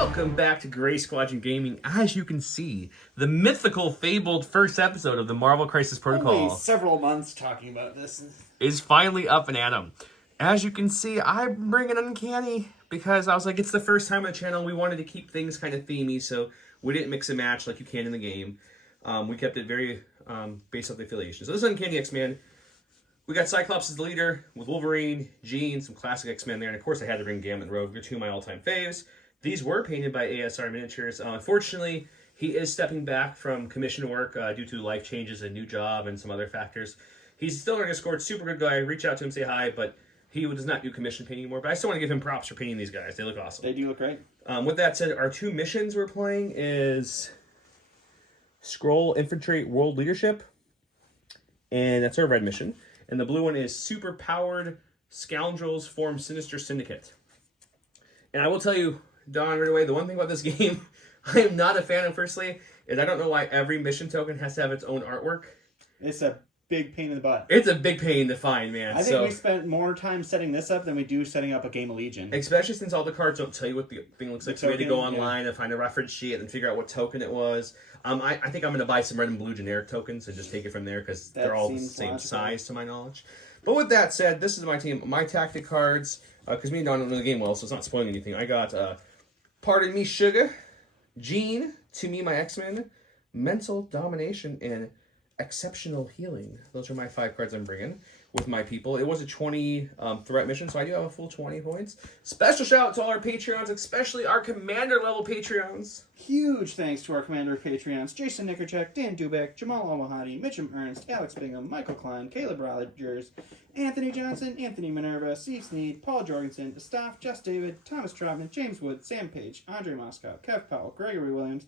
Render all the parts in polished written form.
Welcome back to Gray Squadron Gaming. As you can see, the mythical, fabled first episode of the Marvel Crisis Protocol Only several months talking about this is finally up and at 'em. As you can see, I'm bringing Uncanny because I was like, it's the first time on the channel. We wanted to keep things kind of themey, so we didn't mix and match like you can in the game. We kept it very based off the affiliation. So this is Uncanny X-Men. We got Cyclops as the leader with Wolverine, Jean, some classic X-Men there, and of course I had to bring Gambit and Rogue. They're two of my all-time faves. These were painted by ASR Miniatures. Unfortunately, he is stepping back from commission work due to life changes, a new job, and some other factors. He's still going to score. Super good guy. Reach out to him, say hi, but he does not do commission painting anymore. But I still want to give him props for painting these guys. They look awesome. They do look great. With that said, our two missions we're playing is Skrull Infiltrate World Leadership, and that's our red mission. And the blue one is Super Powered Scoundrels Form Sinister Syndicate. And I will tell you, Don, right away, the one thing about this game I am not a fan of, firstly, is I don't know why every mission token has to have its own artwork. It's a big pain in the butt. It's a big pain to find, man. I think we spent more time setting this up than we do setting up a game of Legion. Especially since all the cards don't tell you what the thing looks like. So we had to go online and find a reference sheet and figure out what token it was. I think I'm going to buy some red and blue generic tokens and just take it from there because they're all the same size to my knowledge. But with that said, this is my team. My tactic cards, because me and Don don't know the game well, so it's not spoiling anything. I got Pardon Me Sugar, Jean, To Me My X-Men, Mental Domination, and Exceptional Healing. Those are my 5 cards I'm bringing with my people. It was a 20 threat mission, so I do have a full 20 points. Special shout out to all our Patreons, especially our Commander level Patreons. Huge thanks to our Commander Patreons: Jason Nickerchek, Dan Dubek, Jamal Al-Wahadi, Mitchum Ernst, Alex Bingham, Michael Klein, Caleb Rogers, Anthony Johnson, Anthony Minerva, Steve Sneed, Paul Jorgensen, Staff, Jess David, Thomas Trotman, James Wood, Sam Page, Andre Moscow, Kev Powell, Gregory Williams,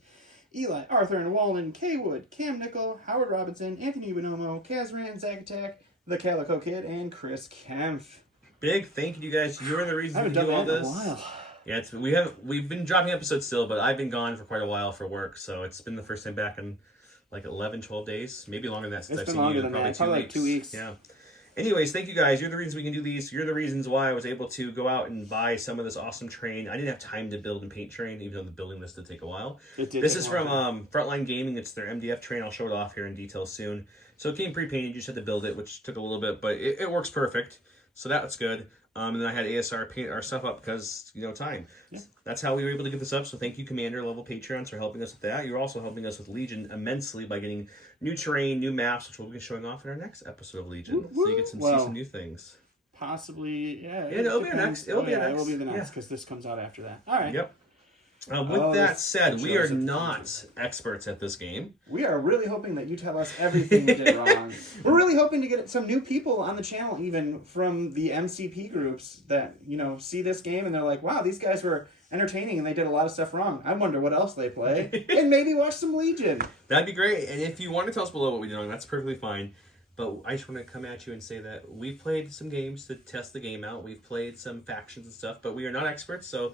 Eli, Arthur and Wallen, Kay Wood, Cam Nickel, Howard Robinson, Anthony Bonomo, Kazran, Zach Attack, The Calico Kid, and Chris Kempf. Big thank you to you guys. You're the reason we do all this. Yeah, we've been dropping episodes still, but I've been gone for quite a while for work, so it's been the first time back in like 11, 12 days, maybe longer than that since I've seen you. Probably like 2 weeks. Yeah. Anyways, thank you guys. You're the reasons we can do these. You're the reasons why I was able to go out and buy some of this awesome terrain. I didn't have time to build and paint terrain, even though the building this did take a while. This is from Frontline Gaming. It's their MDF terrain. I'll show it off here in detail soon. So it came pre-painted. You just had to build it, which took a little bit, but it works perfect. So that's good. And then I had ASR paint our stuff up because, time. Yeah. That's how we were able to get this up. So thank you, Commander level Patreons, for helping us with that. You're also helping us with Legion immensely by getting new terrain, new maps, which we'll be showing off in our next episode of Legion. So you get to see some new things. Possibly, yeah. It'll be our next. It will be the next because this comes out after that. All right. Yep. With that said, we are not experts at this game. We are really hoping that you tell us everything we did wrong. We're really hoping to get some new people on the channel, even from the MCP groups that, see this game and they're like, wow, these guys were entertaining and they did a lot of stuff wrong. I wonder what else they play. And maybe watch some Legion. That'd be great. And if you want to tell us below what we did wrong, that's perfectly fine. But I just want to come at you and say that we've played some games to test the game out. We've played some factions and stuff, but we are not experts, so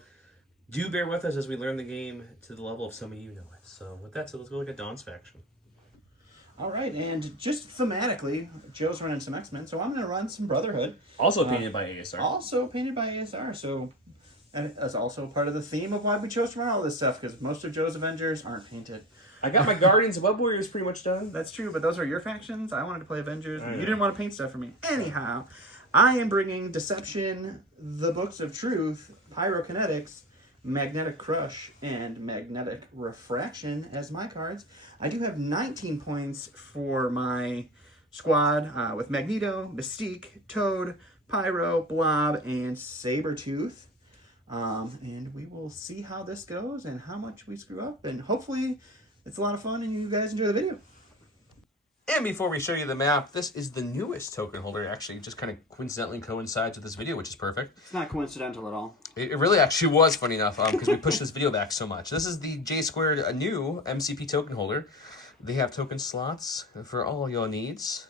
do bear with us as we learn the game to the level of some of you know it. So with that said, let's go look at Don's faction. All right, and just thematically, Joe's running some X-Men, so I'm going to run some Brotherhood. Also painted by ASR. Also painted by ASR, so and that's also part of the theme of why we chose to run all this stuff, because most of Joe's Avengers aren't painted. I got my Guardians of Web Warriors pretty much done. That's true, but those are your factions. I wanted to play Avengers, and you didn't want to paint stuff for me. Anyhow, I am bringing Deception, the Books of Truth, Pyrokinetics, Magnetic Crush, and Magnetic Refraction as my cards. I do have 19 points for my squad with Magneto, Mystique, Toad, Pyro, Blob, and Sabretooth. And we will see how this goes and how much we screw up. And hopefully it's a lot of fun and you guys enjoy the video. And before we show you the map, this is the newest token holder. It actually just kind of coincidentally coincides with this video, which is perfect. It's not coincidental at all. It really actually was, funny enough, because we pushed this video back so much. This is the J Squared, a new MCP token holder. They have token slots for all your needs.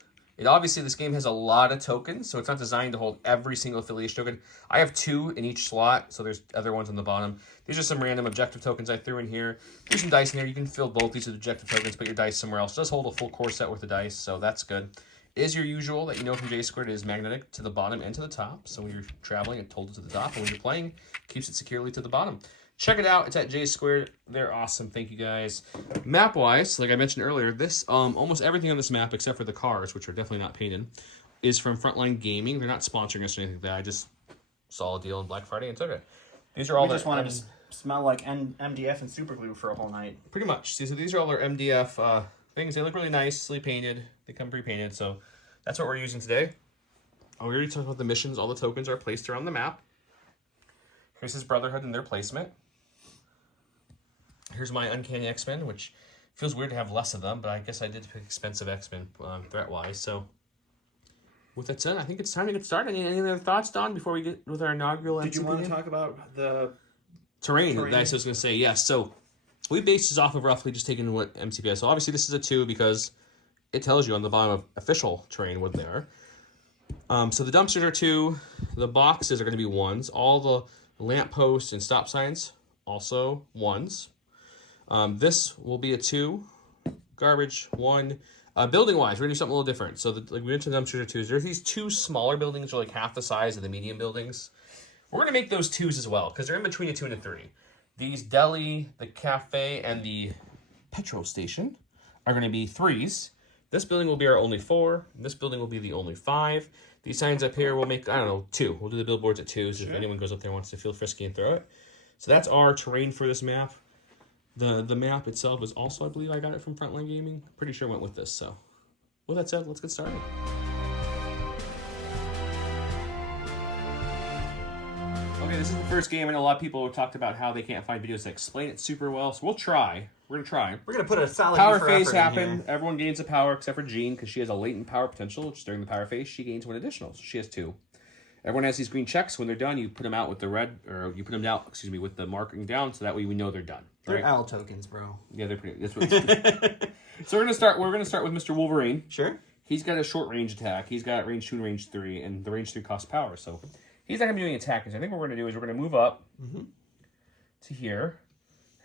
Obviously, this game has a lot of tokens, so it's not designed to hold every single affiliation token. I have 2 in each slot, so there's other ones on the bottom. These are some random objective tokens I threw in here. There's some dice in there. You can fill both these with objective tokens, put your dice somewhere else. It does hold a full core set worth of dice, so that's good. It is your usual that you know from J Squared. It is magnetic to the bottom and to the top. So when you're traveling, it holds it to the top, and when you're playing, it keeps it securely to the bottom. Check it out. It's at J Squared. They're awesome. Thank you guys. Map wise, like I mentioned earlier, this almost everything on this map except for the cars, which are definitely not painted, is from Frontline Gaming. They're not sponsoring us or anything like that. I just saw a deal on Black Friday and took it. These are all. We just wanted to smell like MDF and super glue for a whole night. Pretty much. See, so these are all their MDF things. They look really nicely painted. They come pre-painted, so that's what we're using today. Oh, we already talked about the missions. All the tokens are placed around the map. Here's his Brotherhood and their placement. Here's my Uncanny X-Men, which feels weird to have less of them, but I guess I did pick expensive X-Men threat-wise. So, with that said, I think it's time to get started. Any other thoughts, Don, before we get with our inaugural Did you want to talk about the terrain? That I was going to say, yes. So, we based this off of roughly just taking what MCP has. So, obviously, this is a 2 because it tells you on the bottom of official terrain what they are. So, the dumpsters are 2. The boxes are going to be 1s. All the lampposts and stop signs, also 1s. This will be a 2. Garbage, 1. Building-wise, we're going to do something a little different. So, like we mentioned, dumpsters are 2s. There's these 2 smaller buildings, are like half the size of the medium buildings. We're going to make those 2s as well, because they're in between a 2 and a 3. These deli, the cafe, and the petrol station are going to be 3s. This building will be our only 4. This building will be the only 5. These signs up here will make, I don't know, 2. We'll do the billboards at 2, so if anyone goes up there and wants to feel frisky and throw it. So that's our terrain for this map. The map itself is also, I believe I got it from Frontline Gaming. Pretty sure I went with this, so. With that said, let's get started. Okay, this is the first game. I know a lot of people have talked about how they can't find videos that explain it super well, so we'll try. We're going to try. We're going to put a solid power phase happen. Everyone gains a power except for Jean, because she has a latent power potential, which during the power phase, she gains 1 additional, so she has 2. Everyone has these green checks. When they're done, you put them out with the red, or you put them down, excuse me, with the marking down, so that way we know they're done. They're L tokens, bro. Yeah, they're pretty. That's what. So we're gonna start with Mr. Wolverine. Sure. He's got a short range attack. He's got range 2 and range 3, and the range 3 costs power. So he's not gonna be doing attacking. So I think what we're gonna do is we're gonna move up to here.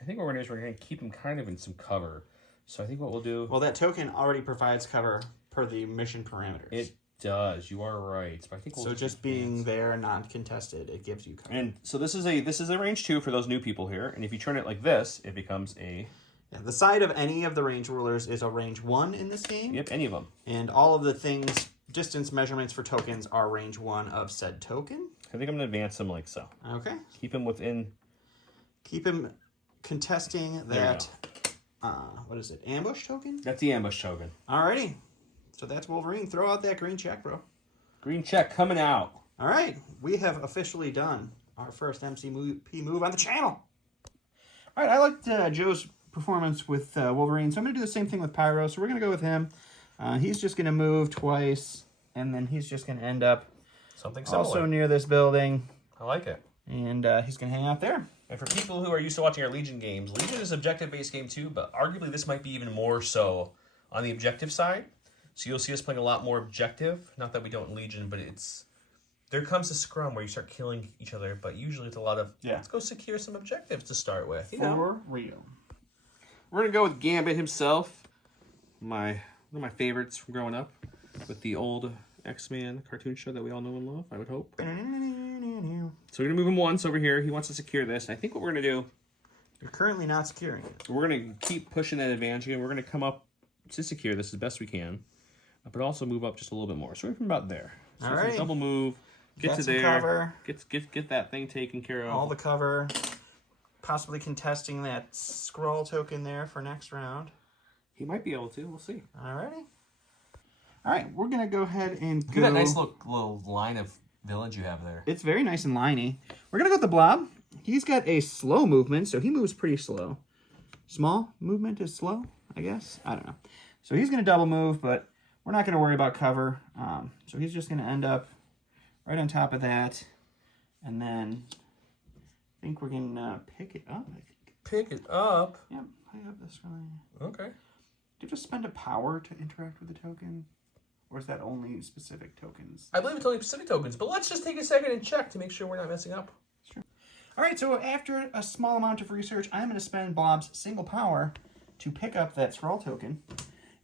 I think what we're gonna do is we're gonna keep him kind of in some cover. So I think what we'll do. Well, that token already provides cover per the mission parameters. It does. You are right. But I think so. Just being there, not contested, it gives you cover. And so this is a range 2 for those new people here. And if you turn it like this, it becomes a. Yeah, the side of any of the range rulers is a range 1 in this game. Yep, any of them. And all of the things, distance measurements for tokens are range 1 of said token. I think I'm gonna advance him like so. Okay. Keep him within. Keep him contesting that. What is it? Ambush token. That's the ambush token. Alrighty. So that's Wolverine. Throw out that green check, bro. Green check coming out. All right. We have officially done our first MCP move on the channel. All right. I liked Joe's performance with Wolverine, so I'm going to do the same thing with Pyro. So we're going to go with him. He's just going to move twice, and then he's just going to end up something similar. Also near this building. I like it. And he's going to hang out there. And for people who are used to watching our Legion games, Legion is objective-based game too, but arguably this might be even more so on the objective side. So you'll see us playing a lot more objective. Not that we don't in Legion, but it's... There comes a scrum where you start killing each other, but usually it's a lot of, let's go secure some objectives to start with. For real. We're going to go with Gambit himself. One of my favorites from growing up. With the old X-Men cartoon show that we all know and love, I would hope. So we're going to move him once over here. He wants to secure this. And I think what we're going to do... You're currently not securing it. We're going to keep pushing that advantage again. We're going to come up to secure this as best we can. But also move up just a little bit more. So we're from about there. So all right. Double move. Get to there. Cover. Get that thing taken care of. All the cover. Possibly contesting that scroll token there for next round. He might be able to. We'll see. Alrighty. All right, we're gonna go ahead and go. Look at that nice little line of villains you have there. It's very nice and liney. We're gonna go with the Blob. He's got a slow movement, so he moves pretty slow. Small movement is slow, I guess. I don't know. So he's gonna double move, but we're not gonna worry about cover. So he's just gonna end up right on top of that, and then I think we're gonna pick it up. Pick it up. Yep, I have this right. Okay. Do you just spend a power to interact with the token? Or is that only specific tokens? I believe it's only specific tokens, but let's just take a second and check to make sure we're not messing up. Sure. All right, so after a small amount of research, I'm going to spend Blob's single power to pick up that scroll token.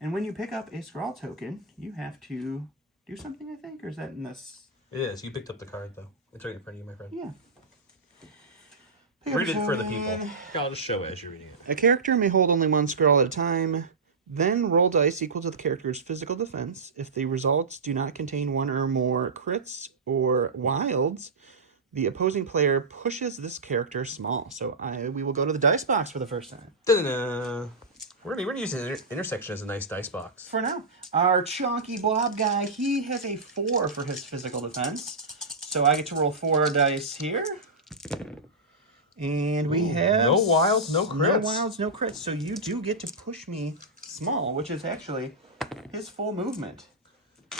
And when you pick up a scroll token, you have to do something, I think? Or is that in this? It is. You picked up the card, though. It's right in front of you, my friend. Yeah. Read it for the people. I'll just show it as you're reading it. A character may hold only one scroll at a time. Then roll dice equal to the character's physical defense. If the results do not contain one or more crits or wilds, the opposing player pushes this character small. So we will go to the dice box for the first time. Da-da-da. We're gonna use the intersection as a nice dice box. For now. Our chonky blob guy, he has a 4 for his physical defense. So I get to roll 4 dice here. And we have... No wilds, no crits. No wilds, no crits. So you do get to push me small, which is actually his full movement.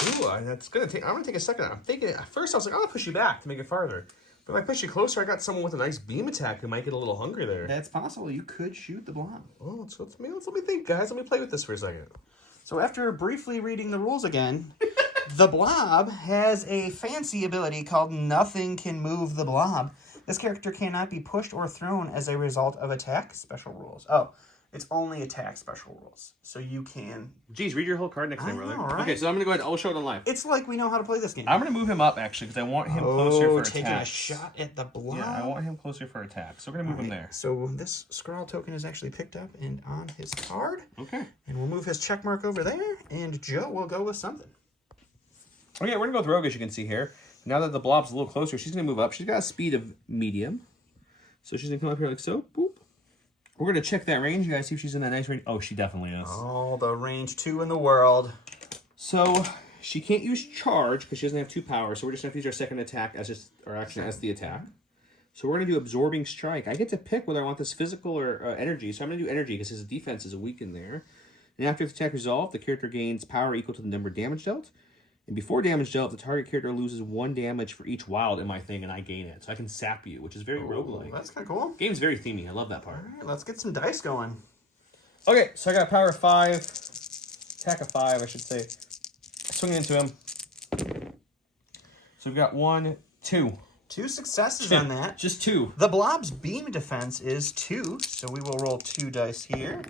Ooh, that's gonna take. I'm gonna take a second. I'm thinking at first I was like, I'm gonna push you back to make it farther. But if I push you closer, I got someone with a nice beam attack who might get a little hungry there. That's possible. You could shoot the blob. Oh, let me think, guys. Let me play with this for a second. So after briefly reading the rules again, the blob has a fancy ability called Nothing Can Move the Blob. This character cannot be pushed or thrown as a result of attack special rules. Oh, it's only attack special rules. So you can... Geez, read your whole card next time, brother. Right? Okay, so I'm going to go ahead. I'll show it on live. It's like we know how to play this game. I'm going to move him up, actually, because I want him closer for taking attack. a shot at the blob. Yeah, I want him closer for attack. So we're going to move him there. So this scroll token is actually picked up and on his card. Okay. And we'll move his check mark over there. And Joe will go with something. Okay, we're going to go with Rogue, as you can see here. Now that the blob's a little closer, she's going to move up. She's got a speed of medium. So she's going to come up here like so. Boop. We're going to check that range. You guys see if she's in that nice range. Oh, she definitely is. Oh, the range 2 in the world. So she can't use charge because she doesn't have 2 power. So we're just going to use our second attack as as the attack. So we're going to do absorbing strike. I get to pick whether I want this physical or energy. So I'm going to do energy because his defense is weakened there. And after the attack resolved, the character gains power equal to the number of damage dealt. And before damage dealt, the target character loses 1 damage for each wild in my thing, and I gain it. So I can sap you, which is very roguelike. That's kind of cool. Game's very themey. I love that part. All right, let's get some dice going. Okay, so I got power of 5. Attack of 5, I should say. Swing into him. So we've got 1, 2. 2 successes on that. Just 2. The blob's beam defense is 2, so we will roll 2 dice here.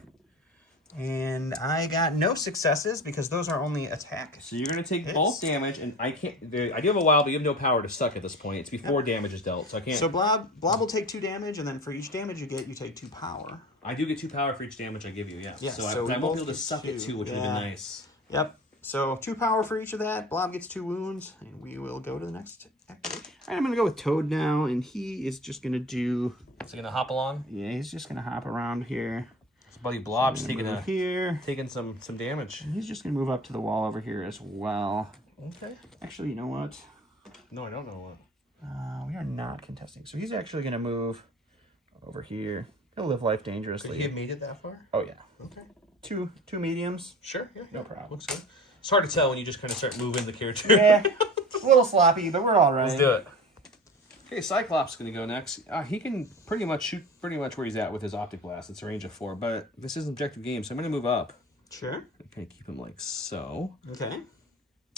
And I got no successes because those are only attack. So you're going to take both damage, and I can't... I do have a wild, but you have no power to suck at this point. It's before damage is dealt, so I can't... So Blob will take 2 damage, and then for each damage you get, you take 2 power. I do get 2 power for each damage I give you, yeah. Yes, So we I won't both be able to get suck 2. it too, which would be nice. Yep. So 2 power for each of that. Blob gets 2 wounds, and we will go to the next activity. All right, I'm going to go with Toad now, and he is just going to do... Is he going to hop along? Yeah, he's just going to hop around here. His buddy Blob's taking some damage. And he's just going to move up to the wall over here as well. Okay. Actually, you know what? No, I don't know what. We are not contesting. So he's actually going to move over here. He'll live life dangerously. Could he have made it that far? Oh, yeah. Okay. Two mediums. Sure, yeah. No problem. Looks good. It's hard to tell when you just kind of start moving the character. Yeah. It's a little sloppy, but we're all right. Let's do it. Okay, Cyclops is going to go next. He can pretty much shoot where he's at with his Optic Blast. It's a range of 4, but this is an objective game, so I'm going to move up. Sure. And kind of keep him like so. Okay.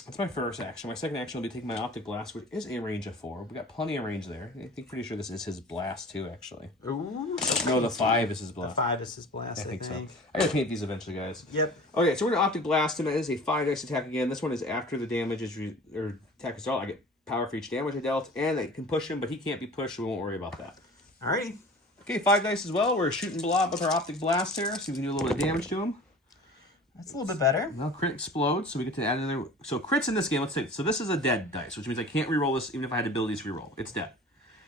That's my first action. My second action will be taking my Optic Blast, which is a range of 4. We got plenty of range there. I think pretty sure this is his blast too, actually. Ooh. No, the 5 is his blast. The 5 is his blast, I think so. I gotta paint these eventually, guys. Yep. Okay, so we're gonna Optic Blast him. It is a 5 dice attack again. This one is after the damage is attack is dealt. I get power for each damage I dealt, and I can push him, but he can't be pushed, so we won't worry about that. Alrighty. Okay, 5 dice as well. We're shooting Blob with our Optic Blast here. See if we can do a little bit of damage to him. That's a little bit better. Now crit explodes, so we get to add another. So crits in this game, let's take. So this is a dead dice, which means I can't reroll this even if I had abilities to reroll. It's dead.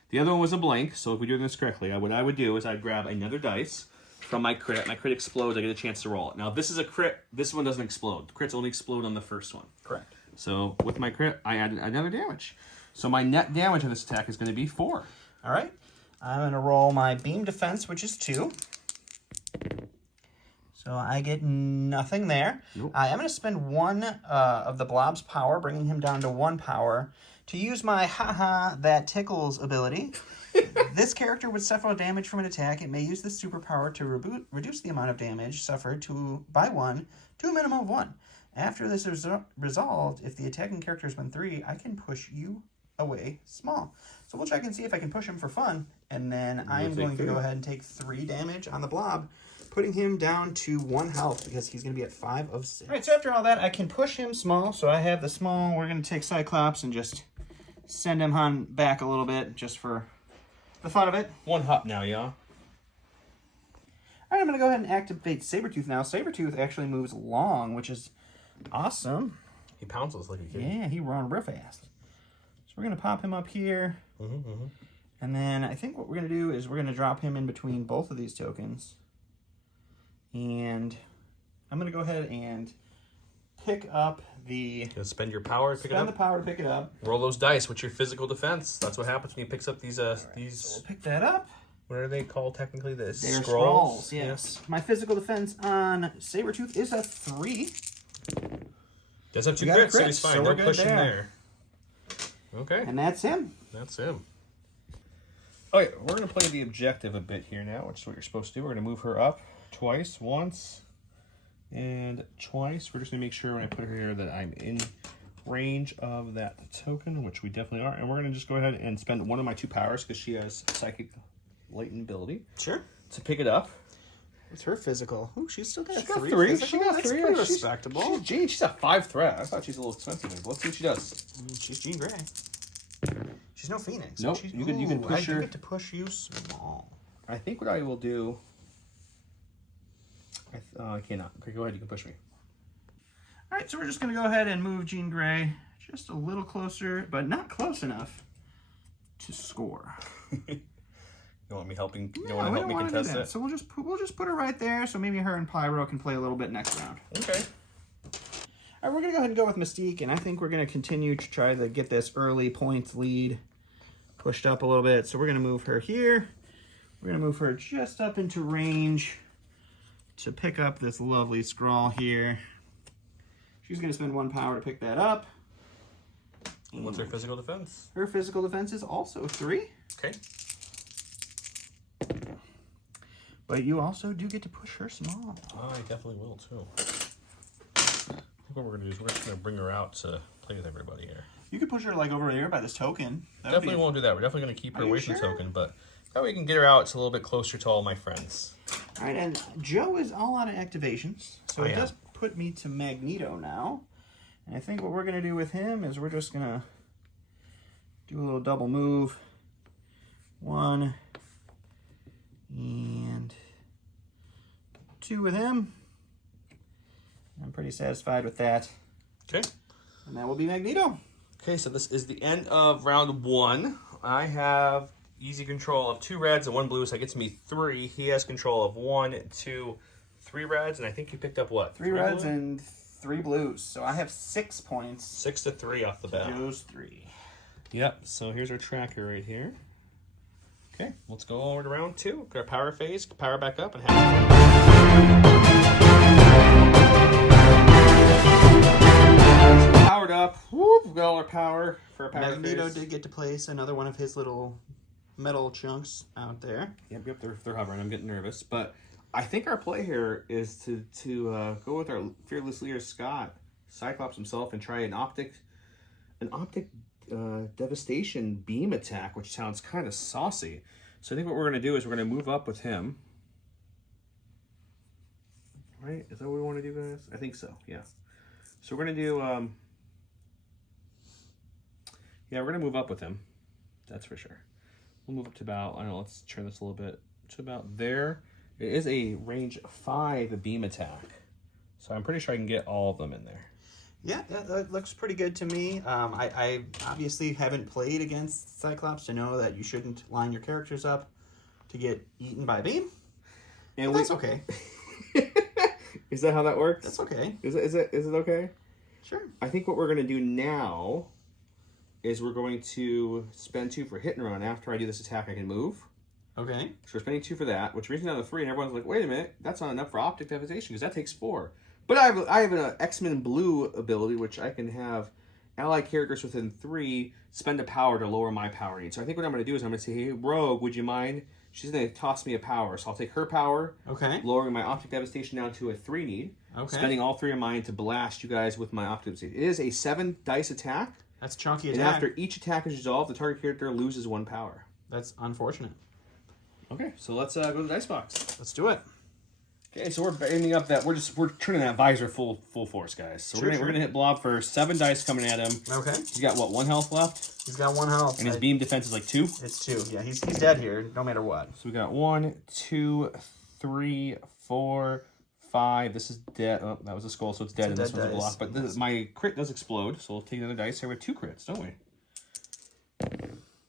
The other one was a blank, so if we're doing this correctly, what I would do is I'd grab another dice from my crit. My crit explodes, I get a chance to roll it. Now this is a crit. This one doesn't explode. The crits only explode on the first one. Correct. So with my crit, I add another damage. So my net damage on this attack is going to be 4. All right. I'm going to roll my beam defense, which is 2. So I get nothing there. Nope. I am going to spend 1 of the Blob's power, bringing him down to 1 power, to use my haha that tickles ability. This character would suffer damage from an attack. It may use this superpower to reduce the amount of damage suffered by 1 to a minimum of 1. After this is resolved, if the attacking character has been 3, I can push you away small. So we'll check and see if I can push him for fun, and then I am going to go ahead and take 3 damage on the Blob, putting him down to 1 health because he's going to be at 5 of 6. All right, so after all that, I can push him small. So I have the small. We're going to take Cyclops and just send him on back a little bit just for the fun of it. One hop now, yeah. All right, I'm going to go ahead and activate Sabretooth now. Sabretooth actually moves long, which is awesome. He pounces like a kid. Yeah, he runs real fast. So we're going to pop him up here. And then I think what we're going to do is we're going to drop him in between both of these tokens. And I'm going to go ahead and pick up the... Spend your power to pick it up? Spend the power to pick it up. Roll those dice with your physical defense. That's what happens when he picks up these... So we'll pick that up. What are they called technically? They're scrolls, yes. My physical defense on Sabretooth is a 3. Does have 2 crits, so he's fine. So Don't push him there. Okay. And that's him. That's him. Okay, we're going to play the objective a bit here now, which is what you're supposed to do. We're going to move her up twice, once, and twice. We're just going to make sure when I put her here that I'm in range of that token, which we definitely are. And we're going to just go ahead and spend one of my 2 powers because she has psychic latent ability. Sure. To pick it up. What's her physical? Ooh, she's still got 3 physical? She got That's 3. pretty respectable. She's a 5 threat. I thought she's a little expensive. But let's see what she does. She's Jean Grey. She's no Phoenix. Nope. You can push her. I get to push you small. I think what I will do... I cannot. Okay, go ahead. You can push me. All right, so we're just going to go ahead and move Jean Grey just a little closer, but not close enough to score. You want me helping? You No, want to we help don't me want to do contest that. it? So we'll just put her right there. So maybe her and Pyro can play a little bit next round. Okay. All right, we're gonna go ahead and go with Mystique, and I think we're gonna continue to try to get this early points lead pushed up a little bit. So we're gonna move her here. We're gonna move her just up into range to pick up this lovely scrawl here. She's gonna spend 1 power to pick that up. And what's her physical defense? Her physical defense is also 3. Okay. But you also do get to push her small. Oh, I definitely will too. I think what we're gonna do is we're just gonna bring her out to play with everybody here. You could push her like over there by this token. Definitely won't do that. We're definitely gonna keep her away from the sure? token, but that way we can get her out. It's a little bit closer to all my friends. All right, and Joe is all out of activations, so it does put me to Magneto now. And I think what we're gonna do with him is we're just gonna do a little double move. 1 and 2 with him. I'm pretty satisfied with that. Okay. And that will be Magneto. Okay, so this is the end of round 1. I have easy control of 2 reds and 1 blue, so that gets me 3. He has control of 1, 2, 3 reds, and I think you picked up what? 3 reds and 3 blues. So I have 6 points. 6 to 3 off the bat. Joe's 3. Yep, so here's our tracker right here. Okay, let's go over to round 2. Get our power phase, power back up, and powered up. Whoop, we've got all our power for our power Magneto phase. did get to place another one of his little metal chunks out there. Yep, they're hovering. I'm getting nervous, but I think our play here is to go with our fearless leader Scott, Cyclops himself, and try an optic devastation beam attack, which sounds kind of saucy. So I think what we're going to do is we're going to move up with him. Right? Is that what we want to do, guys? I think so, yeah. So we're going to do, yeah, we're going to move up with him. That's for sure. We'll move up to about, I don't know, let's turn this a little bit to about there. It is a range 5 beam attack. So I'm pretty sure I can get all of them in there. Yeah, that looks pretty good to me. I obviously haven't played against Cyclops to know that you shouldn't line your characters up to get eaten by a beam. And that's okay. Is that how that works? That's okay. Is it okay? Sure. I think what we're going to do now is we're going to spend 2 for hit and run. After I do this attack, I can move. Okay. So we're spending 2 for that, which brings me down to 3, and everyone's like, wait a minute, that's not enough for optic devastation, because that takes 4. But I have an X-Men Blue ability, which I can have allied characters within 3 spend a power to lower my power need. So I think what I'm going to do is I'm going to say, hey, Rogue, would you mind? She's going to toss me a power. So I'll take her power, okay, lowering my optic devastation down to a 3 need, okay, spending all 3 of mine to blast you guys with my optic devastation. It is a 7 dice attack. That's a chunky attack. And after each attack is resolved, the target character loses 1 power. That's unfortunate. Okay, so let's go to the dice box. Let's do it. Okay, so we're aiming up that we're turning that visor full force, guys. So we're gonna hit Blob first. 7 dice coming at him. Okay. He's got what, 1 health left? He's got 1 health. And his beam defense is like 2? It's 2. Yeah, he's dead here, no matter what. So we got 1, 2, 3, 4, 5. This is dead. Oh, that was a skull, so it's dead. And this one's a block. But my crit does explode, so we'll take another dice here with 2 crits, don't we?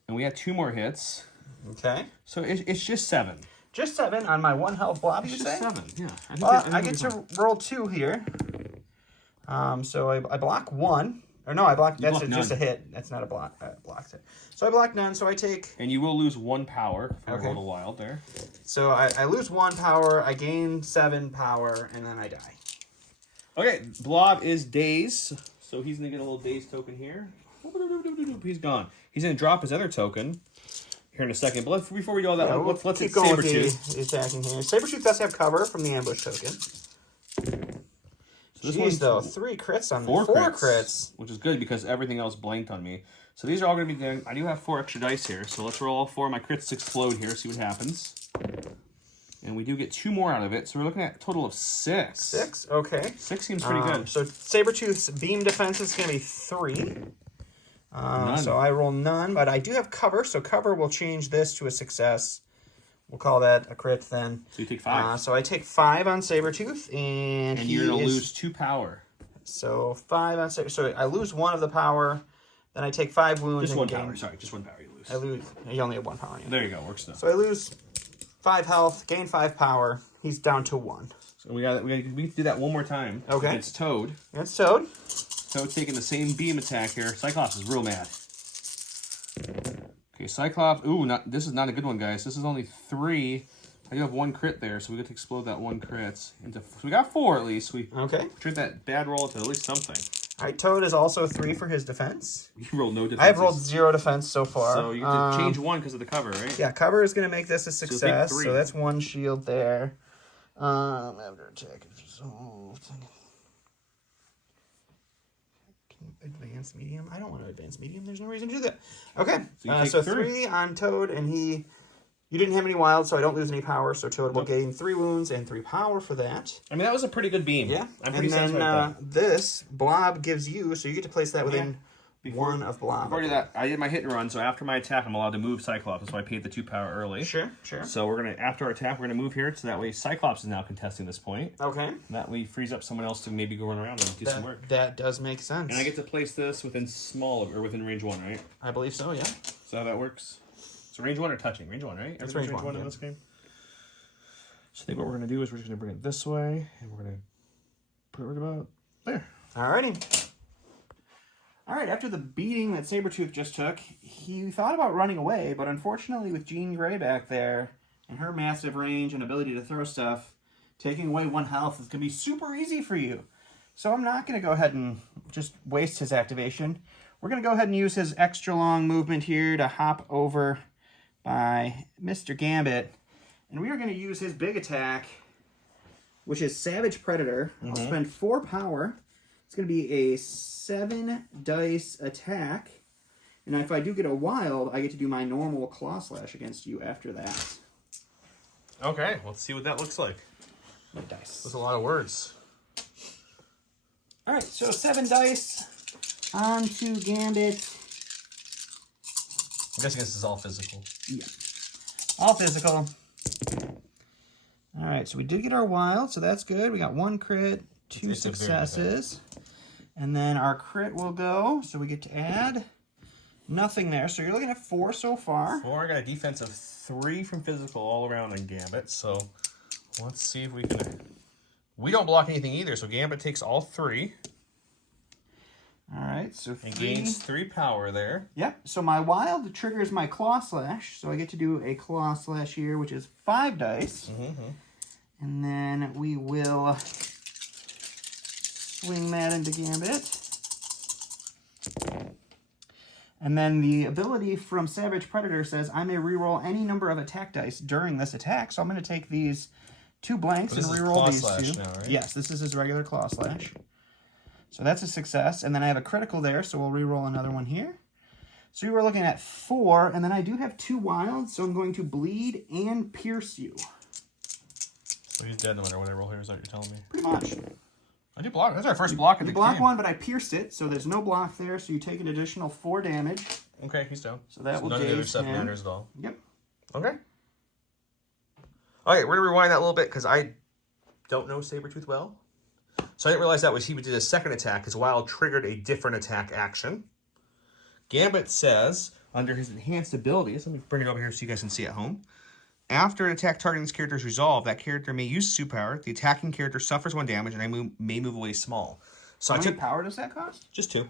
And we had 2 more hits. Okay. So it's just 7. Just 7 on my 1 health Blob, you say? 7, yeah. I get to roll 2 here. So I block 1. Or no, I block. That's just a hit. That's not a block. Blocked it. So I block none. So I take. And you will lose 1 power. If I rolled a wild there. So I lose 1 power. I gain 7 power, and then I die. Okay, Blob is dazed, so he's gonna get a little dazed token here. He's gone. He's gonna drop his other token here in a second. But before we do all that, let's keep hit going Sabretooth. with the attacking here. Sabretooth does have cover from the ambush token. So this Jeez, though, 3 crits on me. 4 crits. Which is good because everything else blanked on me. So these are all going to be done. I do have 4 extra dice here, so let's roll all 4. My crits explode here, see what happens. And we do get 2 more out of it, so we're looking at a total of 6. 6? Okay. 6 seems pretty good. So Sabretooth's beam defense is going to be 3. So I roll none, but I do have cover, so cover will change this to a success. We'll call that a crit then. So you take 5. So I take 5 on Sabretooth, and you're going to lose 2 power. So 5 on Sabretooth. So I lose 1 of the power, then I take 5 wounds. Just 1 power, sorry, just 1 power you lose. I lose. You only have 1 power. There you go, works now. So I lose 5 health, gain 5 power. He's down to 1. So we can do that one more time. Okay. It's Toad. It's Toad. Toad's taking the same beam attack here. Cyclops is real mad. Okay, Cyclops. Ooh, this is not a good one, guys. This is only 3. I do have 1 crit there, so we get to explode that 1 crit. So we got 4 at least. We turned that bad roll to at least something. All right, Toad is also 3 for his defense. You rolled no defense. I have rolled 0 defense so far. So you get to change 1 because of the cover, right? Yeah, cover is going to make this a success. So that's 1 shield there. After attack is resolved. Advanced medium? I don't want to advance medium. There's no reason to do that. Okay, so 3 on Toad, and you didn't have any wild, so I don't lose any power, so Toad will gain 3 wounds and 3 power for that. I mean, that was a pretty good beam. Yeah, I'm pretty satisfied with that. This Blob gives you, so you get to place that within 1 of Blob. Before I do that, I did my hit and run, so after my attack, I'm allowed to move Cyclops, so I paid the 2 power early. Sure. So after our attack, we're gonna move here, so that way Cyclops is now contesting this point. Okay. And that way frees up someone else to maybe go run around and do some work. That does make sense. And I get to place this within within range 1, right? I believe so, yeah. So how that works? So range 1 or touching? Range 1, right? It's range 1 in this game. So I think what we're gonna do is we're just gonna bring it this way, and we're gonna put it right about there. Alrighty. Alright, after the beating that Sabretooth just took, he thought about running away, but unfortunately with Jean Grey back there, and her massive range and ability to throw stuff, taking away 1 health is going to be super easy for you. So I'm not going to go ahead and just waste his activation. We're going to go ahead and use his extra long movement here to hop over by Mr. Gambit. And we are going to use his big attack, which is Savage Predator. I'll spend 4 power. It's going to be a 7 dice attack. And if I do get a wild, I get to do my normal Claw Slash against you after that. Okay, let's see what that looks like. My dice. That's a lot of words. Alright, so 7 dice onto Gambit. I'm guessing this is all physical. Yeah. All physical. Alright, so we did get our wild, so that's good. We got 1 crit, 2 successes. And then our crit will go, so we get to add nothing there. So you're looking at 4 so far. 4, I got a defense of 3 from physical all around on Gambit, so let's see if we can... We don't block anything either, so Gambit takes all 3. Alright, so 3. And gains 3 power there. Yep, so my wild triggers my Claw Slash, so I get to do a Claw Slash here, which is 5 dice. And then we will swing that into Gambit. And then the ability from Savage Predator says I may reroll any number of attack dice during this attack. So I'm going to take these 2 blanks and reroll these 2. Now, right? Yes, this is his regular Claw Slash. So that's a success. And then I have a critical there, so we'll reroll another one here. So you were looking at 4, and then I do have 2 wilds, so I'm going to bleed and pierce you. So he's dead no matter what I roll here, is that what you're telling me? Pretty much. I do block. That's our first block of the You block game. one, but I pierced it, so there's no block there, so you take an additional 4 damage. Okay, he's down. So that will none of the other daze stuff him. matters at all. Yep. Okay. Alright, we're going to rewind that a little bit because I don't know Sabretooth well. So I didn't realize that was he did a second attack. His Wild triggered a different attack action. Gambit says, under his enhanced abilities, let me bring it over here so you guys can see at home. After an attack targeting this character is resolved, that character may use superpower. The attacking character suffers 1 damage, and I may move away small. So How many power does that cost? Just 2.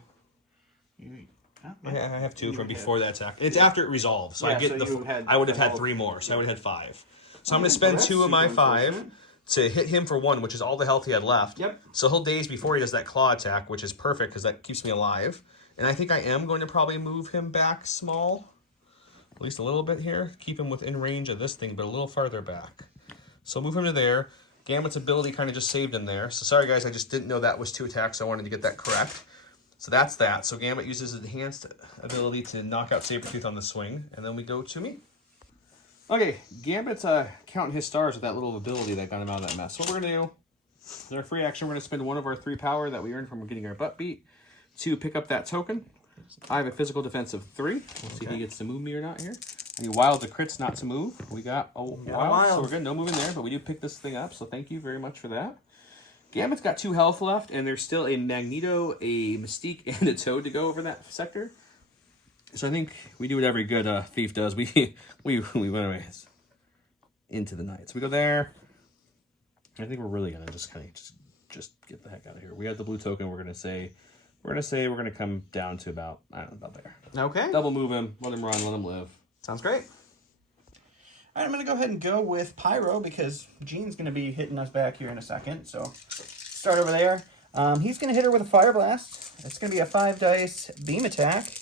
Huh? I have 2 from before that attack. It's after it resolves, so Yeah, I get so I would have had 3 more, so I would have had 5. So I'm going to spend 2 of my 5 to hit him for 1, which is all the health he had left. Yep. So he'll daze before he does that claw attack, which is perfect because that keeps me alive. And I think I am going to probably move him back small, at least a little bit here. Keep him within range of this thing, but a little farther back. So move him to there. Gambit's ability kind of just saved him there. So sorry, guys, I just didn't know that was 2 attacks. So I wanted to get that correct. So that's that. So Gambit uses his enhanced ability to knock out Sabretooth on the swing. And then we go to me. Okay, Gambit's counting his stars with that little ability that got him out of that mess. So what we're going to do is our free action, we're going to spend 1 of our 3 power that we earned from getting our butt beat to pick up that token. I have a physical defense of 3. We'll see if he gets to move me or not here. I mean, wild to crits not to move. We got wild, so we're good. No moving there, but we do pick this thing up, so thank you very much for that. Gambit's got 2 health left, and there's still a Magneto, a Mystique, and a Toad to go over that sector. So I think we do what every good thief does. We went away into the night. So we go there. I think we're really gonna just kind of just get the heck out of here. We have the blue token. We're gonna come down to about, I don't know, about there. Okay. Double move him, let him run, let him live. Sounds great. All right, I'm going to go ahead and go with Pyro because Gene's going to be hitting us back here in a second. So start over there. He's going to hit her with a Fire Blast. It's going to be a 5 dice beam attack.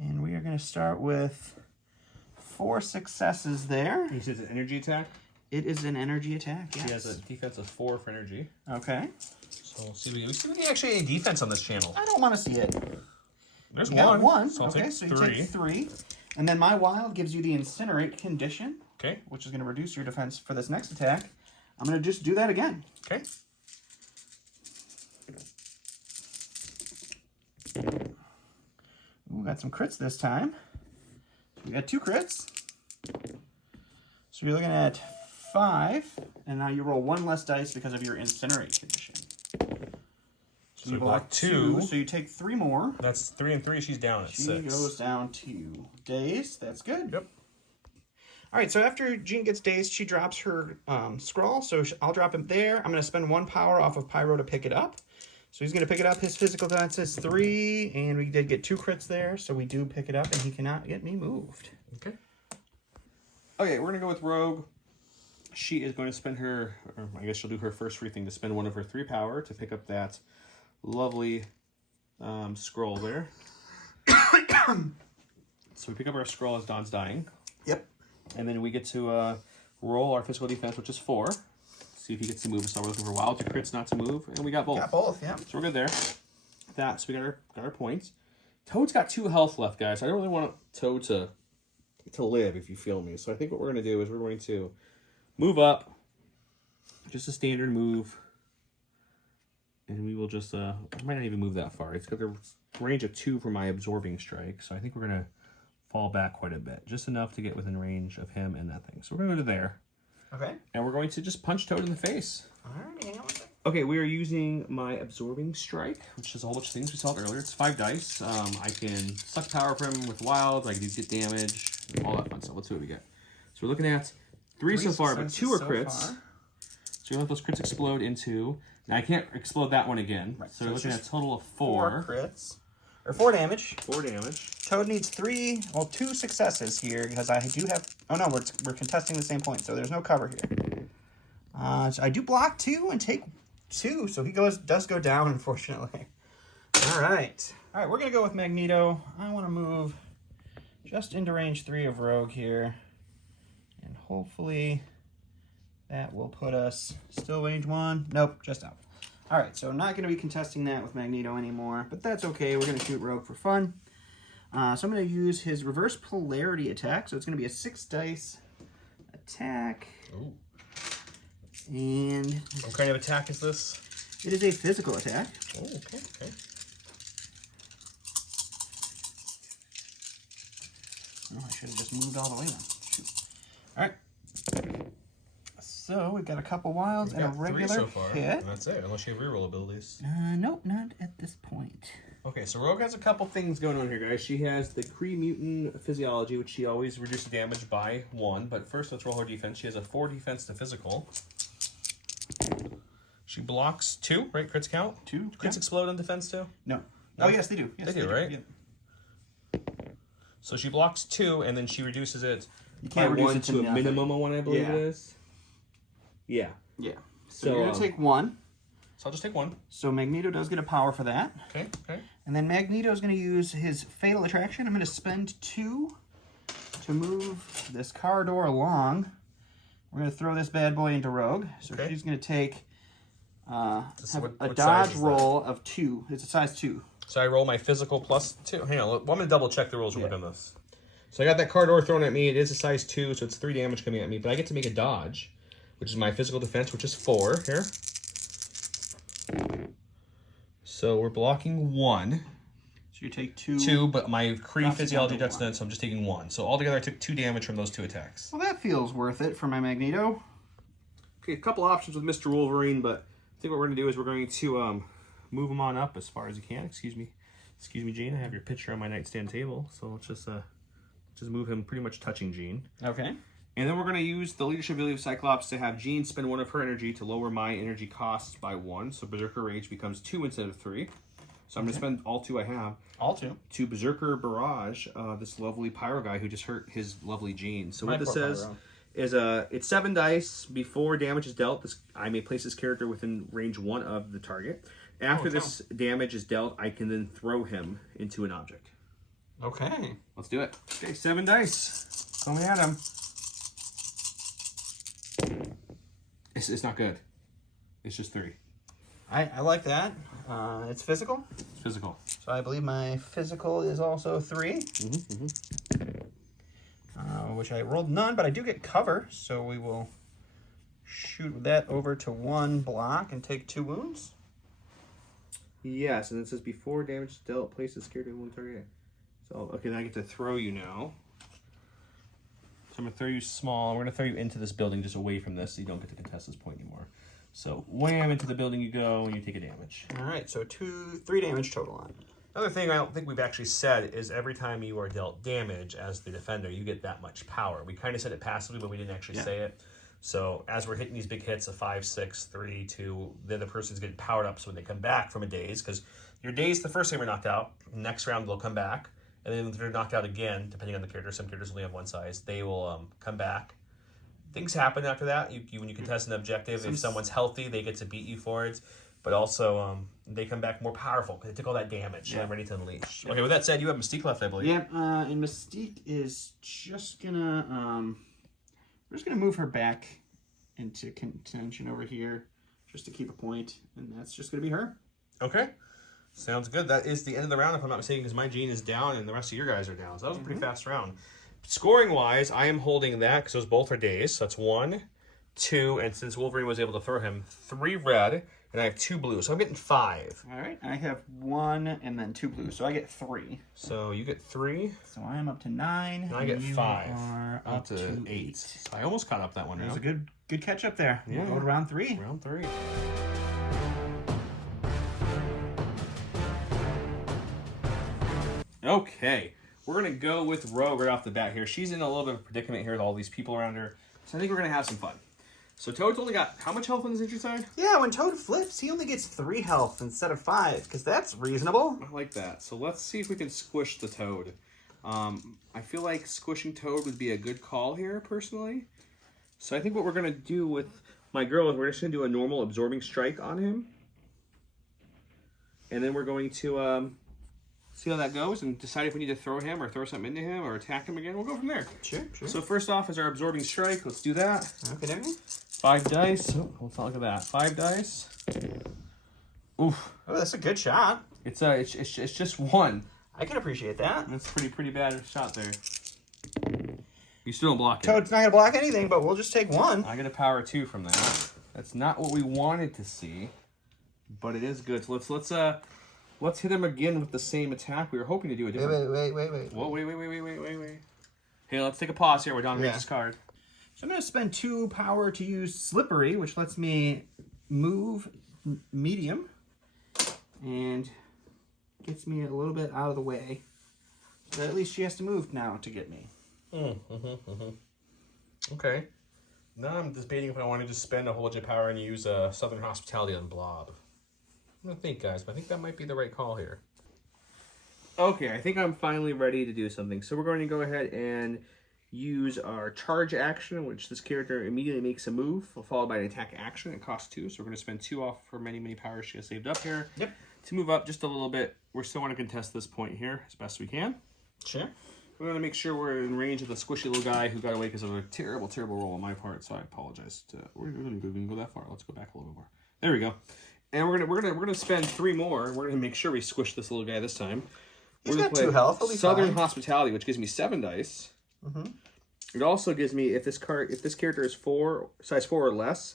And we are going to start with 4 successes there. You said it's an energy attack? It is an energy attack, yes. She has a defense of 4 for energy. Okay. So we'll see if we get actually any defense on this channel. I don't want to see it. There's You got 1. So I'll okay, take so you 3. take 3. And then my Wild gives you the Incinerate condition. Okay. Which is going to reduce your defense for this next attack. I'm going to just do that again. Okay. Ooh, got some crits this time. We got 2 crits. So you're looking at 5. And now you roll 1 less dice because of your Incinerate condition. So you block 2. So you take 3 more. That's 3 and 3. She's down at 6. She goes down to dazed. That's good. Yep. All right, so after Jean gets dazed, she drops her scroll. So I'll drop him there. I'm going to spend 1 power off of Pyro to pick it up. So he's going to pick it up. His physical defense is 3, and we did get 2 crits there. So we do pick it up, and he cannot get me moved. Okay. Okay, we're going to go with Rogue. She is going to spend her, or I guess she'll do her first free thing to spend 1 of her 3 power to pick up that lovely scroll there. So we pick up our scroll as Don's dying. Yep. And then we get to roll our physical defense, which is 4. See if he gets to move. So we're looking for wild to crits not to move. And we got both. Got both, yeah. So we're good there. So we got our points. Toad's got 2 health left, guys. I don't really want Toad to live, if you feel me. So I think what we're going to do is we're going to move up. Just a standard move. And we will just, I might not even move that far. It's got the range of 2 for my absorbing strike. So I think we're going to fall back quite a bit. Just enough to get within range of him and that thing. So we're going to go to there. Okay. And we're going to just punch Toad in the face. All right, hang on 1 second. Okay, we are using my absorbing strike, which is a whole bunch of things we saw earlier. It's 5 dice. I can suck power from him with wild. I can get damage, all that fun stuff. Let's see what we get. So we're looking at 3 so far, but 2 are crits. So you let those crits explode into... Now, I can't explode that one again. Right. So we're looking at a total of 4. 4 crits. Or 4 damage. 4 damage. Toad needs 2 successes here because I do have... Oh, no, we're contesting the same point, so there's no cover here. So I do block 2 and take 2, so he does go down, unfortunately. All right. All right, we're going to go with Magneto. I want to move just into range 3 of Rogue here. And hopefully that will put us still range 1. Nope, just out. All right, so I'm not going to be contesting that with Magneto anymore, but that's okay. We're going to shoot Rogue for fun. So I'm going to use his reverse polarity attack. So it's going to be a 6 dice attack. Ooh. And What kind of attack is this? it is a physical attack. Oh, okay, okay. Oh, I should have just moved all the way then. Shoot. All right. So we've got a couple wilds and a regular so far. hit. That's it, unless you have reroll abilities. Nope, not at this point. Okay, so Rogue has a couple things going on here, guys. She has the Kree Mutant Physiology, which she always reduces damage by 1. But first, let's roll her defense. She has a 4 defense to physical. She blocks 2, right? Crits count? 2. Crits explode on defense too? No. Oh, yes, they do. Yes, They do, right? Yep. So she blocks 2, and then she reduces it by can't reduce 1 it to to a nothing. minimum of 1, I believe Yeah. it is. Yeah. Yeah. So, So, you're going to take 1. So I'll just take 1. So Magneto does get a power for that. Okay, okay. And then Magneto is going to use his Fatal Attraction. I'm going to spend 2 to move this corridor along. We're going to throw this bad boy into Rogue. So Okay. she's going to take have what a size dodge is that? roll of 2. It's a size 2. So I roll my physical plus 2. Hang on, I'm going to double check the rules when we're done this. So I got that corridor thrown at me. It is a size 2, so it's 3 damage coming at me. But I get to make a dodge, which is my physical defense, which is 4 here. So we're blocking 1. So you take 2. 2, but my Kree Drops it Physiology down to ducks 1. none, so I'm just taking 1. So altogether I took 2 damage from those 2 attacks. Well, that feels worth it for my Magneto. Okay, a couple options with Mr. Wolverine, but I think what we're going to do is we're going to move him on up as far as you can. Excuse me, Jean. I have your picture on my nightstand table, so let's just move him pretty much touching Jean. Okay. And then we're going to use the leadership ability of Cyclops to have Jean spend 1 of her energy to lower my energy costs by 1. So Berserker Rage becomes 2 instead of 3. So I'm going to spend all 2 I have. All 2. To Berserker Barrage, this lovely Pyro guy who just hurt his lovely Jean. So My what this poor says Pyro. is it's 7 dice. Before damage is dealt, I may place this character within range 1 of the target. After this damage is dealt, I can then throw him into an object. Okay. Let's do it. Okay, 7 dice. Coming at him. It's not good. It's just 3. I like that. It's physical. It's physical. So I believe my physical is also 3. Which I rolled none, but I do get cover. So we will shoot that over to 1 block and take 2 wounds. Yes, and it says before damage is dealt, place this character in 1 target. So, okay, then I get to throw you now. So I'm going to throw you small. We're going to throw you into this building just away from this so you don't get to contest this point anymore. So, wham, into the building you go and you take a damage. All right, so 3 damage total on it. Another thing I don't think we've actually said is every time you are dealt damage as the defender, you get that much power. We kind of said it passively, but we didn't actually say it. So as we're hitting these big hits of 5, 6, 3, 2, the other person's getting powered up. So when they come back from a daze, because your daze the first time you're knocked out, next round they'll come back. And then if they're knocked out again, depending on the character, some characters only have 1 size, they will come back. Things happen after that. When you contest an objective, if someone's healthy, they get to beat you for it. But also, they come back more powerful because they took all that damage. So I'm ready to unleash. Okay, with that said, you have Mystique left, I believe. Yep, and Mystique is just gonna, we're just gonna move her back into contention over here, just to keep a point, and that's just gonna be her. Okay, sounds good. That is the end of the round, if I'm not mistaken, because my Gene is down and the rest of your guys are down. So that was a pretty fast round. Scoring-wise, I am holding that because those both are days. So that's 1, 2, and since Wolverine was able to throw him, 3 red, and I have 2 blue. So I'm getting 5. All right, I have 1 and then 2 blue, so I get 3. So you get 3. So I am up to 9. And I get you 5. are Up to 8. So I almost caught up that one That was a round. good catch up there. Yeah. We'll go to round 3. Round 3. Okay, we're going to go with Rogue right off the bat here. She's in a little bit of a predicament here with all these people around her. So I think we're going to have some fun. So Toad's only got how much health on his injured side? Yeah, when Toad flips, he only gets 3 health instead of 5, because that's reasonable. I like that. So let's see if we can squish the Toad. I feel like squishing Toad would be a good call here, personally. So I think what we're going to do with my girl is we're just going to do a normal absorbing strike on him. And then we're going to see how that goes and decide if we need to throw him or throw something into him or attack him again. We'll go from there. Sure. So first off is our absorbing strike. Let's do that. Okay, there. 5 dice. Oh, let's not look at that. 5 dice. Oof. Oh, that's a good shot. It's just 1. I can appreciate that. That's pretty bad shot there. You still don't block it. Toad's not going to block anything, but we'll just take one. I get a power 2 from that. That's not what we wanted to see, but it is good. So let's hit him again with the same attack. We were hoping to do a different... Wait. Whoa, wait. Hey, let's take a pause here. We're down to reach this card. So I'm going to spend 2 power to use Slippery, which lets me move medium and gets me a little bit out of the way. So at least she has to move now to get me. Okay. Now I'm debating if I want to just spend a whole bunch of power and use Southern Hospitality on Blob. I'm going to think, guys, but I think that might be the right call here. Okay, I think I'm finally ready to do something. So we're going to go ahead and use our charge action, which this character immediately makes a move, followed by an attack action. It costs 2, so we're going to spend 2 off for many powers she has saved up here. Yep. To move up just a little bit, we still want to contest this point here as best we can. Sure. We're going to make sure we're in range of the squishy little guy who got away because of a terrible roll on my part, so I apologize. We're going to go that far. Let's go back a little bit more. There we go. And we're gonna spend 3 more. We're gonna make sure we squish this little guy this time. He's got 2 health. Southern fine. Hospitality, which gives me 7 dice. It also gives me if this character is size 4 or less,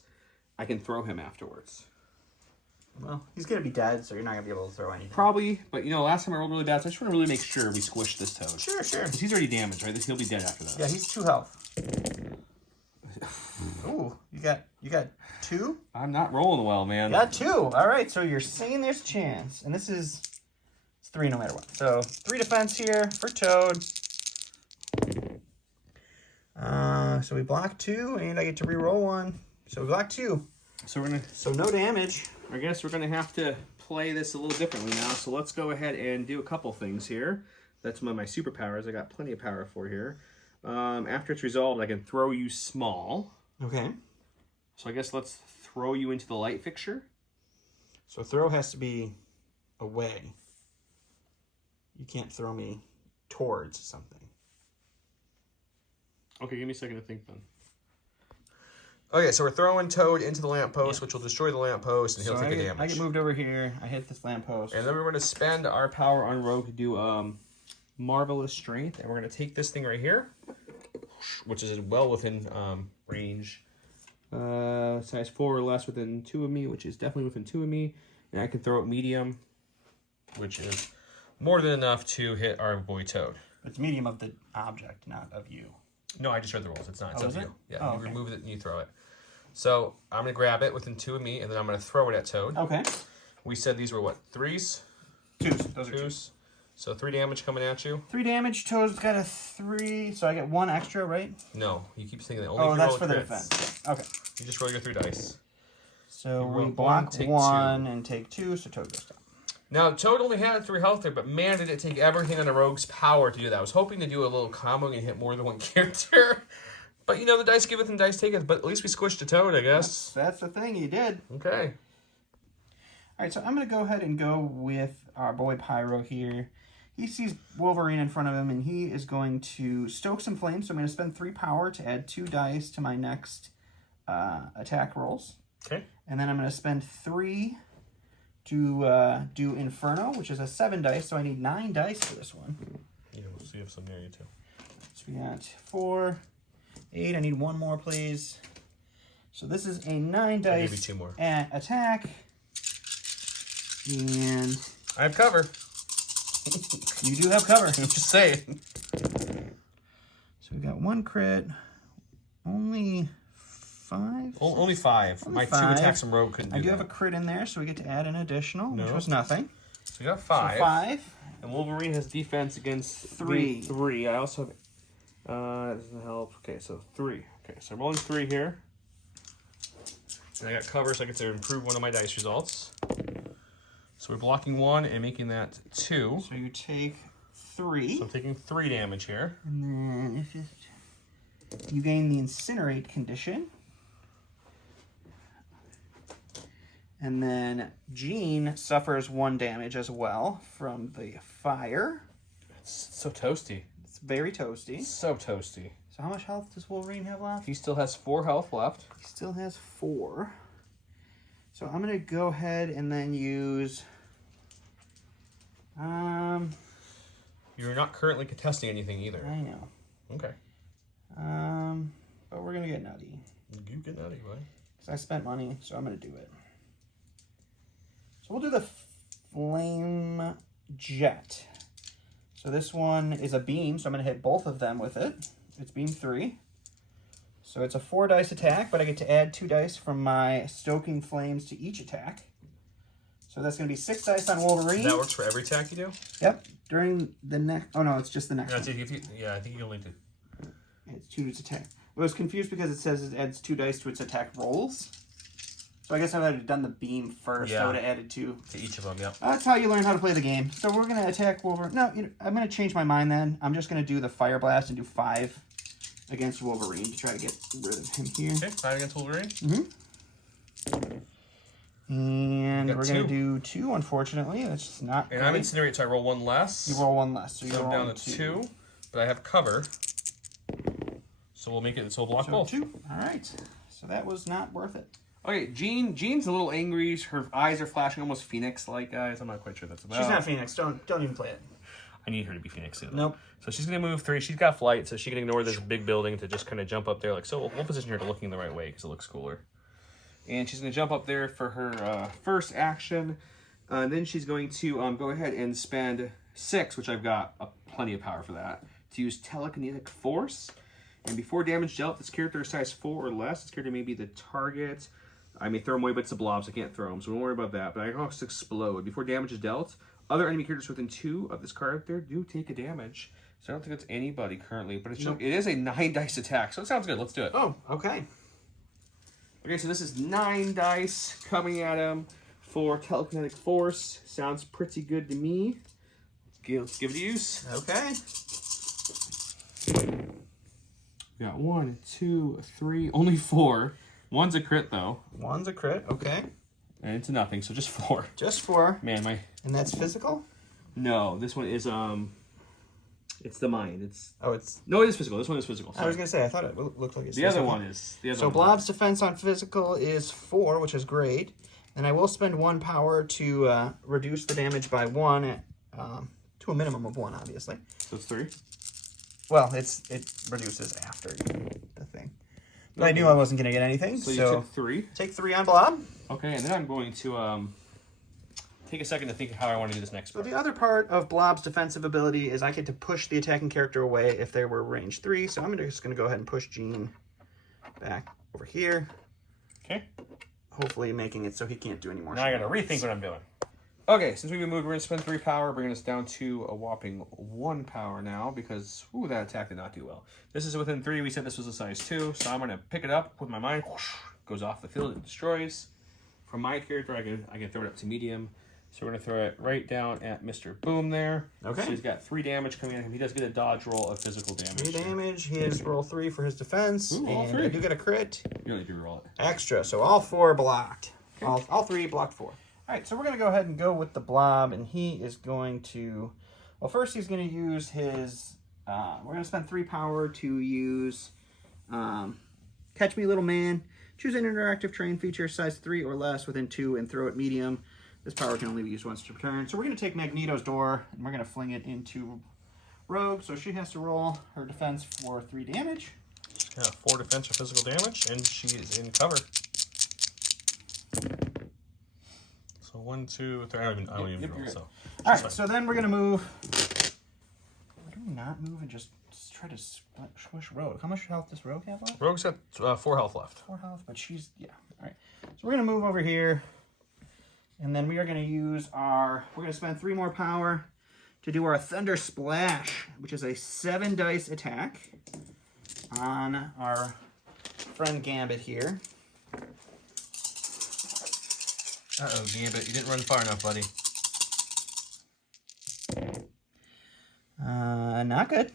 I can throw him afterwards. Well, he's gonna be dead, so you're not gonna be able to throw anything. Probably, but last time I rolled really bad, so I just want to really make sure we squish this Toad. Sure. Because he's already damaged, right? He'll be dead after that. Yeah, he's 2 health. Ooh, you got 2? I'm not rolling well, man. Got 2. All right, so you're saying there's a chance, and it's 3 no matter what. So 3 defense here for Toad. So we block 2, and I get to re-roll 1. So we block 2. So no damage. I guess we're gonna have to play this a little differently now. So let's go ahead and do a couple things here. That's one of my superpowers. I got plenty of power for here. After it's resolved, I can throw you small. Okay. So I guess let's throw you into the light fixture. So throw has to be away. You can't throw me towards something. Okay, give me a second to think then. Okay, so we're throwing Toad into the lamppost, which will destroy the lamppost, and he'll take a damage. I get moved over here. I hit this lamppost. And then we're going to spend our power on Rogue to do Marvelous Strength. And we're going to take this thing right here, which is well within range. Size 4 or less within 2 of me, which is definitely within 2 of me. And I can throw it medium, which is more than enough to hit our boy Toad. It's medium of the object, not of you. No, I just read the rules. It's not. It's up to you. Yeah, you okay. Remove it and you throw it. So I'm going to grab it within 2 of me, and then I'm going to throw it at Toad. Okay. We said these were what? 3s? 2s. Those are 2s. So 3 damage coming at you. 3 damage. Toad's got a 3, so I get 1 extra, right? No, you keep saying that only if you that's roll for the crits. defense. Okay. You just roll your 3 dice. So we block 1 and take 2, so Toad goes down. Now, Toad only had 3 health there, but man, did it take everything on a rogue's power to do that. I was hoping to do a little combo and hit more than 1 character. But, the dice giveth and dice taketh. But at least we squished a Toad, I guess. That's the thing, you did. Okay. All right, so I'm going to go ahead and go with our boy Pyro here. He sees Wolverine in front of him, and he is going to stoke some flames. So I'm going to spend 3 power to add 2 dice to my next attack rolls. Okay. And then I'm going to spend 3 to do Inferno, which is a 7 dice, so I need 9 dice for this one. Yeah, we'll see if some near you too. So we got 4, 8. I need 1 more, please. So this is a 9 dice I'll give you 2 more. Attack. And I have cover. you do have cover. I'm just saying. So we got 1 crit. Only 5? Only 5. My 2 attacks from Rogue couldn't do that. I do have a crit in there, so we get to add an additional, which was nothing. So we got 5. So 5. And Wolverine has defense against 3. 3. I also have... doesn't help. Okay, so 3. Okay, so I'm rolling 3 here. And I got cover, so I get to improve one of my dice results. So we're blocking 1 and making that 2. So you take 3. So I'm taking 3 damage here. And then if you gain the Incinerate condition. And then Jean suffers 1 damage as well from the fire. It's so toasty. It's very toasty. So toasty. So how much health does Wolverine have left? He still has 4 health left. He still has 4. So I'm going to go ahead and then use... You're not currently contesting anything either. I know. Okay. But we're gonna get nutty. You get nutty, buddy. Because I spent money, so I'm gonna do it. So we'll do the Flame Jet. So this one is a beam, so I'm gonna hit both of them with it. It's beam 3. So it's a 4 dice attack, but I get to add 2 dice from my Stoking Flames to each attack. So that's going to be 6 dice on Wolverine. That works for every attack you do? Yep. During the next... Oh, no, it's just the next one. I think you only do. It's 2 dice attack. I was confused because it says it adds 2 dice to its attack rolls. So I guess I would have done the beam first. Yeah. I would have added 2. To each of them, yep. That's how you learn how to play the game. So we're going to attack Wolverine. No, I'm going to change my mind then. I'm just going to do the Fire Blast and do 5 against Wolverine to try to get rid of him here. Okay, 5 against Wolverine. And we're going to do 2, unfortunately. That's just not And great. I'm Incinerate, so I roll 1 less. You roll 1 less. So I'm down to 2, but I have cover. So we'll make it so we'll block both. 2. All right. So that was not worth it. Okay, Jean's a little angry. Her eyes are flashing almost Phoenix-like eyes. I'm not quite sure what that's about. She's not Phoenix. Don't even play it. I need her to be Phoenix soon. Nope. So she's going to move 3. She's got flight, so she can ignore this big building to just kind of jump up there. Like, so we'll position her to looking the right way because it looks cooler. And she's going to jump up there for her first action. And then she's going to go ahead and spend 6, which I've got plenty of power for that, to use Telekinetic Force. And before damage dealt, this character is size 4 or less. This character may be the target. I may throw him away, but it's a blob, so I can't throw him. So don't worry about that. But I can also explode. Before damage is dealt, other enemy characters within 2 of this character do take a damage. So I don't think it's anybody currently, but it is a 9 dice attack. So it sounds good. Let's do it. Oh, okay. Okay, so this is 9 dice coming at him for Telekinetic Force. Sounds pretty good to me. Let's give it a use. Okay. We got 1, 2, 3, only 4. 1's a crit, though. 1's a crit, okay. And it's nothing, so just 4. Just 4. Man, And that's physical? No, this one is, it's the mind. No, it is physical. This one is physical. Sorry. I was going to say, I thought it looked like it's the physical. other one is. So Blob's defense on physical is 4, which is great. And I will spend 1 power to reduce the damage by 1 to a minimum of 1, obviously. So it's 3? Well, it reduces after the thing. But I knew I wasn't going to get anything. So you took 3. Take 3 on Blob. Okay, and then I'm going to take a second to think of how I want to do this next part. So the other part of Blob's defensive ability is I get to push the attacking character away if they were range 3. So I'm just going to go ahead and push Jean back over here. Okay. Hopefully making it so he can't do any more. Now I got to rethink what I'm doing. Okay, since we've been moved, we're going to spend 3 power, bringing us down to a whopping 1 power now, because, ooh, that attack did not do well. This is within 3. We said this was a size 2, so I'm going to pick it up with my mind. Whoosh, goes off the field, it destroys. For my character, I can throw it up to medium. So we're going to throw it right down at Mr. Boom there. Okay. So he's got 3 damage coming at him. He does get a dodge roll of physical damage. 3 damage. He has roll 3 for his defense. Ooh, all and 3. I do get a crit. You only do roll it. Extra, so all 4 blocked. Okay. All 3 blocked 4. All right, so we're going to go ahead and go with the Blob, and he is going to... Well, first he's going to use his... we're going to spend 3 power to use Catch Me Little Man. Choose an interactive terrain feature, size 3 or less, within 2, and throw it medium. This power can only be used once per turn. So we're going to take Magneto's door, and we're going to fling it into Rogue. So she has to roll her defense for 3 damage. She's got 4 defense or physical damage, and she is in cover. So 1, 2, 3. I don't even roll. So all right. So then we're gonna move. Do we not move and just try to squish Rogue? How much health does Rogue have left? Rogue's got 4 health left. 4 health, but she's All right. So we're gonna move over here, and then we are gonna use our. We're gonna spend 3 more power to do our Thunder Splash, which is a 7 dice attack on our friend Gambit here. Uh-oh, Gambit, you didn't run far enough, buddy. Not good.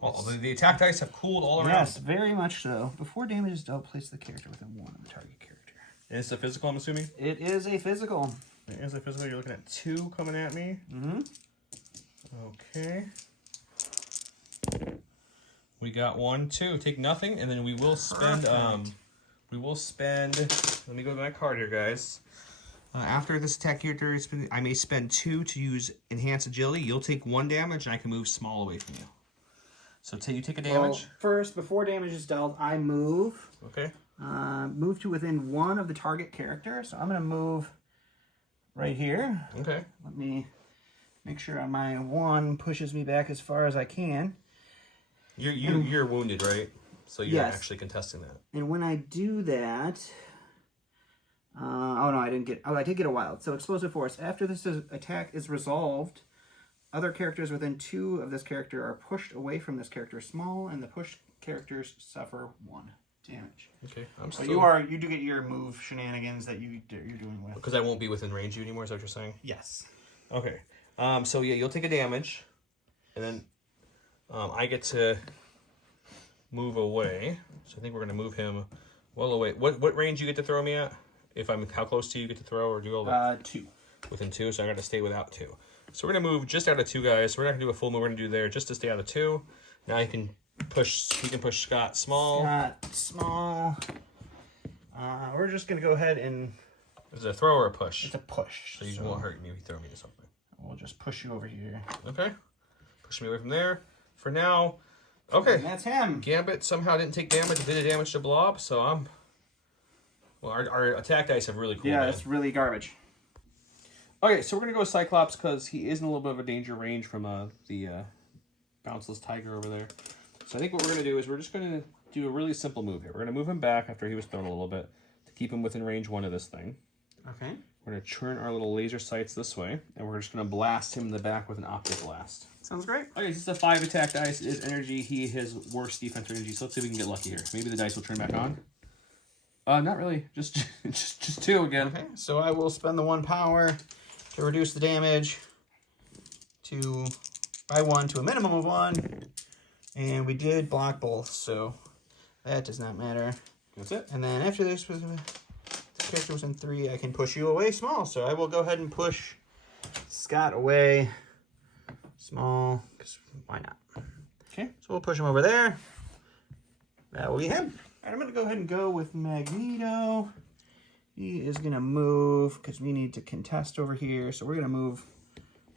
Well, the attack dice have cooled all around. Yes, very much so. Before damage is dealt, place the character within 1 of the target character. And it's a physical, I'm assuming? It is a physical. It is a physical. You're looking at 2 coming at me. Mm-hmm. Okay. We got 1, 2. Take nothing, and then we will spend... Let me go to my card here, guys. After this attack character, I may spend 2 to use Enhanced Agility. You'll take 1 damage, and I can move small away from you. So you take a Well, damage. first, before damage is dealt, I move. Okay. Move to within 1 of the target character. So I'm going to move right here. Okay. Let me make sure my 1 pushes me back as far as I can. You're wounded, right? So you're actually contesting that. And when I do that, oh no, I didn't get. Oh, I did get a wild. So explosive force. After this attack is resolved, other characters within 2 of this character are pushed away from this character small, and the pushed characters suffer 1 damage. Okay, So you do get your move shenanigans that you're doing with. Because I won't be within range of you anymore. Is that what you're saying? Yes. Okay. So yeah, you'll take a damage, and then I get to move away. So I think we're gonna move him well away. What range you get to throw me at? If I'm how close to you get to throw or do all that? 2. Within 2, so I got to stay without 2. So we're gonna move just out of 2 guys. So we're not gonna do a full move. We're gonna do there just to stay out of 2. Now you can push. He can push Scott small. Scott small. We're just gonna go ahead and. Is it a throw or a push? It's a push. So you won't hurt me if you throw me to something. We'll just push you over here. Okay. Push me away from there. For now. Okay. And that's him. Gambit somehow didn't take damage. It did a damage to Blob. So I'm. Well, our attack dice have really cool. Yeah, it's really garbage. Okay, so we're going to go with Cyclops because he is in a little bit of a danger range from the bounceless tiger over there. So I think what we're going to do is we're just going to do a really simple move here. We're going to move him back after he was thrown a little bit to keep him within range 1 of this thing. Okay. We're going to turn our little laser sights this way, and we're just going to blast him in the back with an optic blast. Sounds great. Okay, this is a 5 attack dice. It is energy. He has worse defense or energy, so let's see if we can get lucky here. Maybe the dice will turn back on. Not really. Just 2 again. Okay, so I will spend the 1 power to reduce the damage by 1 to a minimum of 1. And we did block both, so that does not matter. That's it. And then after this, the character was in 3, I can push you away small. So I will go ahead and push Scott away small, because why not? Okay, so we'll push him over there. That will be him. All right, I'm going to go ahead and go with Magneto. He is going to move because we need to contest over here. So we're going to move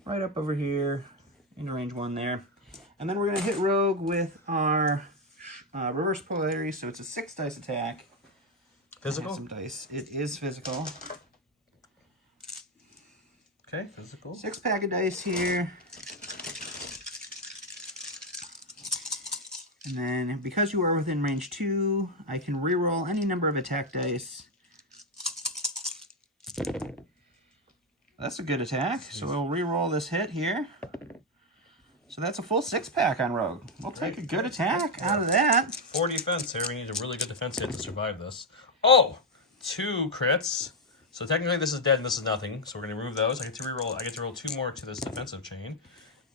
right up over here into range 1 there. And then we're going to hit Rogue with our reverse polarity. So it's a 6 dice attack. Physical? Some dice. It is physical. Okay, physical. 6 pack of dice here. And then because you are within range 2, I can reroll any number of attack dice. That's a good attack. So we'll re-roll this hit here. So that's a full 6 pack on Rogue. We'll take a good attack out of that. 4 defense here. We need a really good defense hit to survive this. Oh! 2 crits. So technically this is dead and this is nothing. So we're going to remove those. I get to re-roll. I get to roll 2 more to this defensive chain.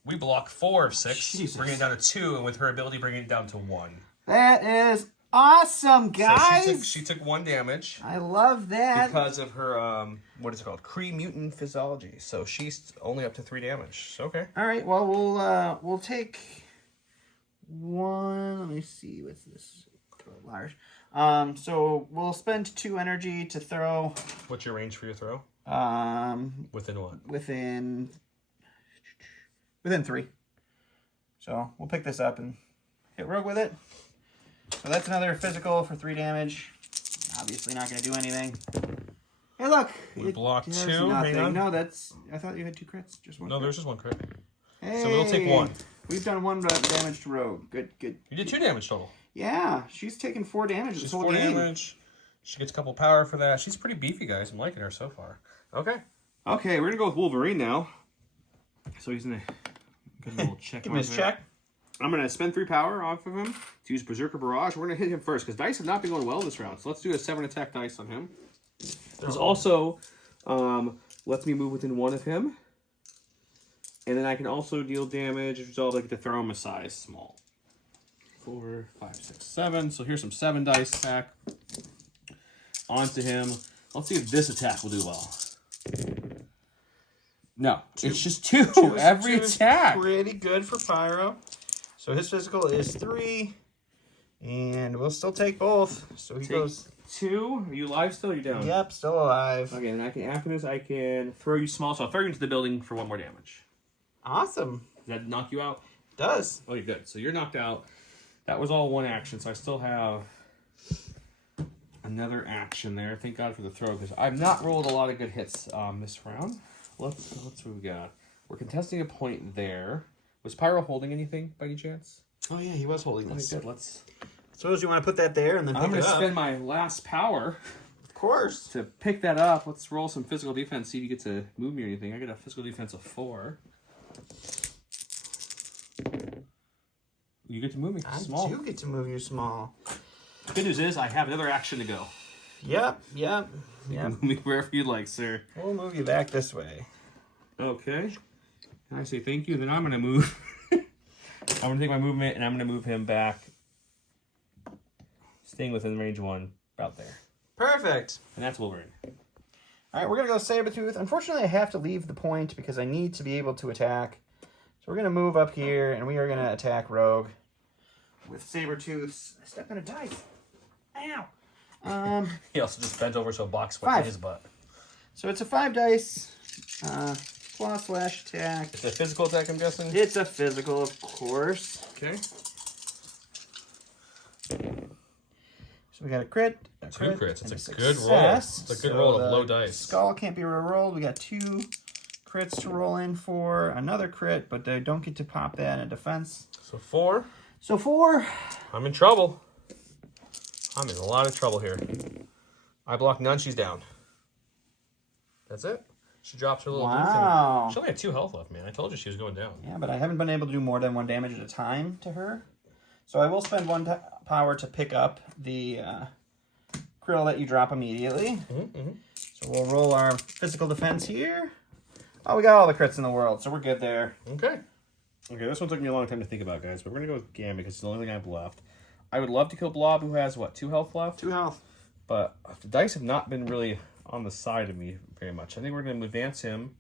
We block 4 of 6, Jesus. bringing it down to 2, and with her ability, bringing it down to 1. That is awesome, guys. So she took 1 damage. I love that. Because of her, what is it called? Kree mutant physiology. So she's only up to 3 damage. So, okay. All right. Well, we'll take 1. Let me see. What's this? Large. So we'll spend 2 energy to throw. What's your range for your throw? Within what? Within 3. So we'll pick this up and hit Rogue with it. So that's another physical for 3 damage. Obviously not going to do anything. Hey, look. We blocked 2. Nothing. Hang on. No, that's... I thought you had 2 crits. Just 1 No, crit. there's just 1 crit. Hey, So we'll take 1. We've done 1 damage to Rogue. Good. You did 2 damage total. Yeah, she's taken 4 damage She's this whole 4 game. damage. She gets a couple power for that. She's pretty beefy, guys. I'm liking her so far. Okay. Okay, we're going to go with Wolverine now. So he's going to get a little check. Give him his check. I'm going to spend 3 power off of him to use Berserker Barrage. We're going to hit him first because dice have not been going well this round. So let's do a 7 attack dice on him. There's also lets me move within 1 of him. And then I can also deal damage as a result. I get to throw him a size small. 4, 5, 6, 7. So here's some 7 dice attack onto him. Let's see if this attack will do well. No, 2. It's just 2 every attack. Pretty good for Pyro. So his physical is 3. And we'll still take both. So he goes 2. Are you alive still? Or are you down? Yep, still alive. Okay, and after this I can throw you small. So I'll throw you into the building for 1 more damage. Awesome. Does that knock you out? Does. Oh, you're good. So you're knocked out. That was all one action, so I still have another action there. Thank God for the throw, because I've not rolled a lot of good hits this round. Let's see what we got. We're contesting a point there. Was Pyro holding anything by any chance? Oh yeah, he was holding this. Good. Let's. Suppose you want to put that there and then pick I'm it gonna up. spend my last power. Of course. To pick that up. Let's roll some physical defense. See if you get to move me or anything. I got a physical defense of 4. You get to move me small. I do get to move you small. Good news is I have another action to go. Yep. You can move me wherever you like, sir. We'll move you back this way. Okay. And I say thank you. Then I'm going to move. I'm going to take my movement and I'm going to move him back. Staying within range 1, about there. Perfect. And that's Wolverine. All right, we're going to go Sabretooth. Unfortunately, I have to leave the point because I need to be able to attack. So we're going to move up here, and we are going to attack Rogue with Sabretooth's step in a dice. Ow! He also just bent over so a box went 5. in his butt. So it's a 5 dice, claw slash attack. It's a physical attack, I'm guessing? It's a physical, of course. Okay. So we got a crit, 2 crits. It's a good roll. success. It's a good roll of low dice. Skull can't be re-rolled. We got 2 crits to roll in for. Another crit, but they don't get to pop that in defense. So 4. So 4. I'm in trouble. I'm in a lot of trouble here. I block none. She's down. That's it. She drops her little blue thing. Wow. She only had 2 health left, man. I told you she was going down. Yeah, but I haven't been able to do more than 1 damage at a time to her. So I will spend 1 power to pick up the krill that you drop immediately. So we'll roll our physical defense here. Oh, we got all the crits in the world, so we're good there. Okay. Okay, this one took me a long time to think about, guys, but we're going to go with Gambit because it's the only thing I have left. I would love to kill Blob, who has, what, 2 health left? 2 health. But the dice have not been really on the side of me very much. I think we're going to advance him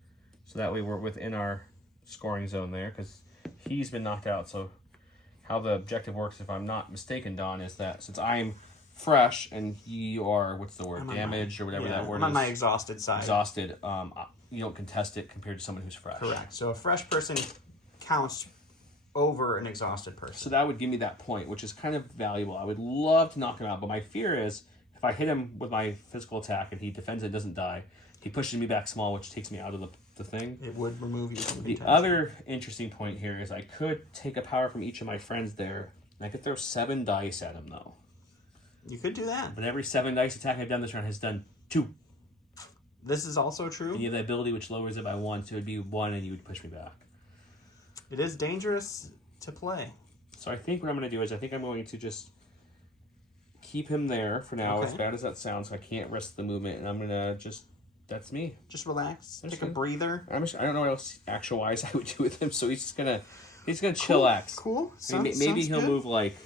so that way we're within our scoring zone there because he's been knocked out. So how the objective works, if I'm not mistaken, Don, is that since I'm fresh and you are, what's the word, damaged or whatever that word is. I'm on my exhausted side. Exhausted. You don't contest it compared to someone who's fresh. Correct. So a fresh person counts over an exhausted person. So that would give me that point, which is kind of valuable. I would love to knock him out, but my fear is if I hit him with my physical attack and he defends it, doesn't die, he pushes me back small, which takes me out of the thing. It would remove you from the other interesting point here is I could take a power from each of my friends there, and I could throw 7 dice at him, though. You could do that. But every 7 dice attack I've done this round has done 2. This is also true. And you have the ability which lowers it by 1, so it would be 1 and you would push me back. It is dangerous to play. So I think what I'm going to do is I think I'm going to just keep him there for now, as bad as that sounds, so I can't risk the movement, and I'm going to just, that's me. Just relax. Take a breather. I don't know what else actual-wise I would do with him, so he's gonna chillax. Cool. Maybe he'll move like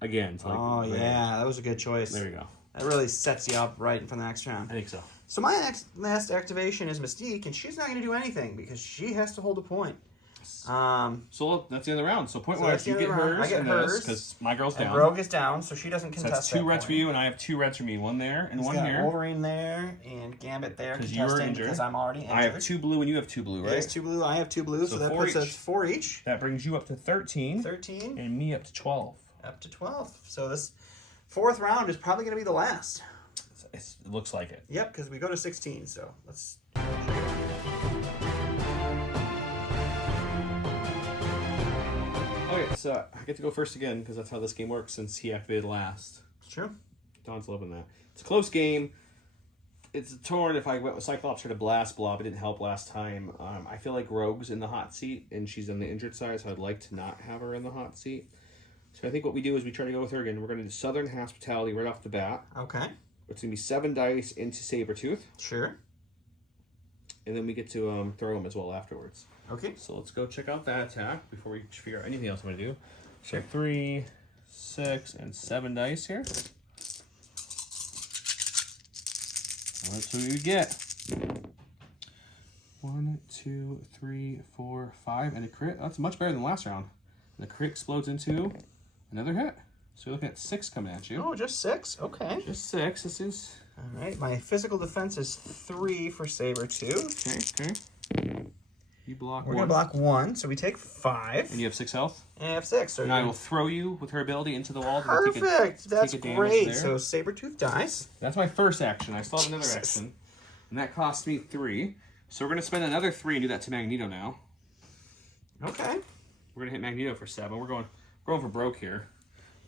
again. To, like, oh yeah, that was a good choice. There you go. That really sets you up right for the next round. I think so. So my last activation is Mystique, and she's not going to do anything because she has to hold a point. So that's the end of the round. So point-wise, you get hers. I get hers because my girl's down. Rogue is down, so she doesn't contest. That's 2 reds for you, and I have 2 reds for me. 1 there and 1 here. Wolverine there and Gambit there because you were injured. Because I'm already injured. I have 2 blue and you have 2 blue, right? He has 2 blue. I have 2 blue, so that puts us 4 each. That brings you up to 13. 13. And me up to 12. Up to 12. So this 4th round is probably going to be the last. It looks like it. Yep, because we go to 16. So let's. Okay, so I get to go first again because that's how this game works since he activated last. It's true. Don's loving that. It's a close game. It's torn. If I went with Cyclops or to Blast Blob, it didn't help last time. I feel like Rogue's in the hot seat and she's on the injured side, so I'd like to not have her in the hot seat. So I think what we do is we try to go with her again. We're going to do Southern Hospitality right off the bat. Okay. It's going to be 7 dice into Sabretooth. Sure. And then we get to throw them as well afterwards. Okay. So let's go check out that attack before we figure out anything else I'm going to do. So 3, 6, and 7 dice here. Let's see what you get. 1, 2, 3, 4, 5, and a crit. That's much better than last round. And the crit explodes into another hit. So you're looking at 6 coming at you. Oh, just 6? Okay. Just 6. This is... All right. My physical defense is 3 for Sabretooth. Okay. You block We're one. going to block 1, so we take 5. And you have 6 health? And I have 6. So and I will throw you with her ability into the wall. Perfect! That's take a great. there. So Sabretooth dies. That's my first action. I still have another action. And that costs me 3. So we're going to spend another 3 and do that to Magneto now. Okay. We're going to hit Magneto for 7. We're going for broke here.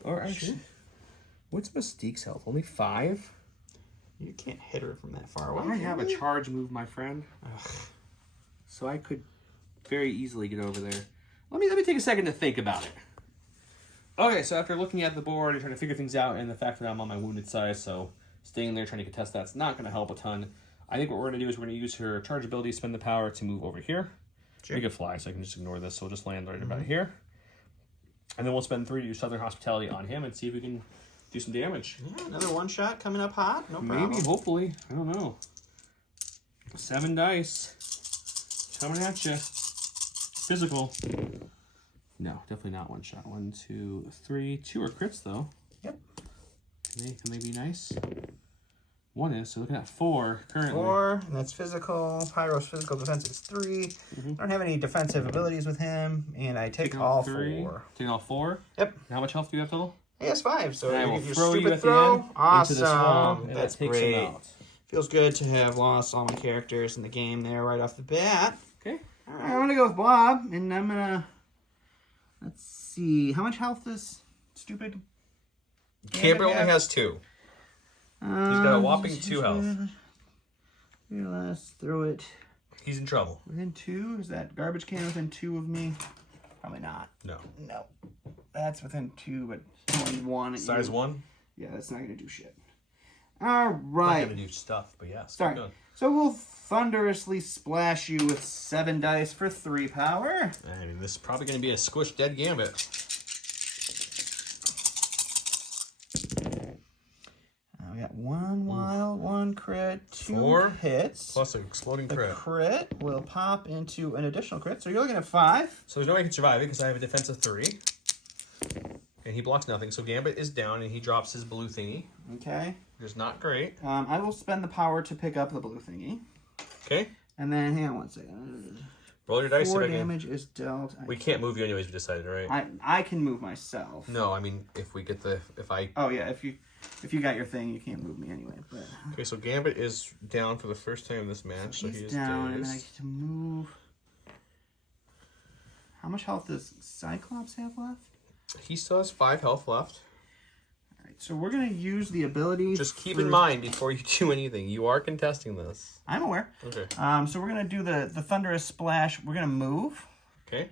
Or actually, what's Mystique's health? Only 5? You can't hit her from that far away. I have a charge move, my friend. Ugh. So I could very easily get over there. Let me take a second to think about it. Okay, so after looking at the board and trying to figure things out, and the fact that I'm on my wounded side, so staying there trying to contest that's not going to help a ton. I think what we're going to do is we're going to use her charge ability, spend the power to move over here. Sure. We can fly, so I can just ignore this. So we'll just land right about here. And then we'll spend 3 to do Southern Hospitality on him and see if we can do some damage. Yeah, another 1-shot coming up hot. No problem. Maybe, hopefully. I don't know. 7 dice. Coming at you. Physical. No, definitely not 1-shot. 1, 2, 3. 2 are crits, though. Yep. Can they be nice? 1 is, so looking at 4 currently. 4, and that's physical. Pyro's physical defense is 3. I don't have any defensive abilities with him, and I take all 4. Taking all 4? Yep. And how much health do you have total? He has 5, so I will your throw you stupid at throw. the end Awesome. into the swamp, and that's that takes great. him out. Feels good to have lost all my characters in the game there right off the bat. Okay. All right, I'm going to go with Bob, and I'm going to... Let's see. How much health does stupid... Gambit only has 2. He's got a whopping 2 health. Let's throw it. He's in trouble. Within 2? Is that garbage can within 2 of me? Probably not. No. No. That's within 2, but only 1. Size 1? Yeah, that's not going to do shit. All right. Not going to do stuff, but yes. Sorry. So we'll thunderously splash you with 7 dice for 3 power. I mean, this is probably going to be a squish dead Gambit. We got 1 wild, 1 crit, 2 4 hits. Plus an exploding The crit. crit will pop into an additional crit. So you're looking at 5. So there's no way I can survive it because I have a defense of 3. And he blocks nothing. So Gambit is down and he drops his blue thingy. Okay. Which is not great. I will spend the power to pick up the blue thingy. Okay. And then, hang on 1 second. Roll your dice. 4 damage is dealt. We can't move you anyways, we decided, right? I can move myself. No, I mean, if we get the... Oh, yeah, if you got your thing, you can't move me anyway. But... Okay, so Gambit is down for the first time in this match, so he is down, dazed. and then I get to move. How much health does Cyclops have left? He still has 5 health left. Alright, so we're going to use the ability... Just keep in mind, before you do anything, you are contesting this. I'm aware. Okay. So we're going to do the thunderous splash. We're going to move. Okay.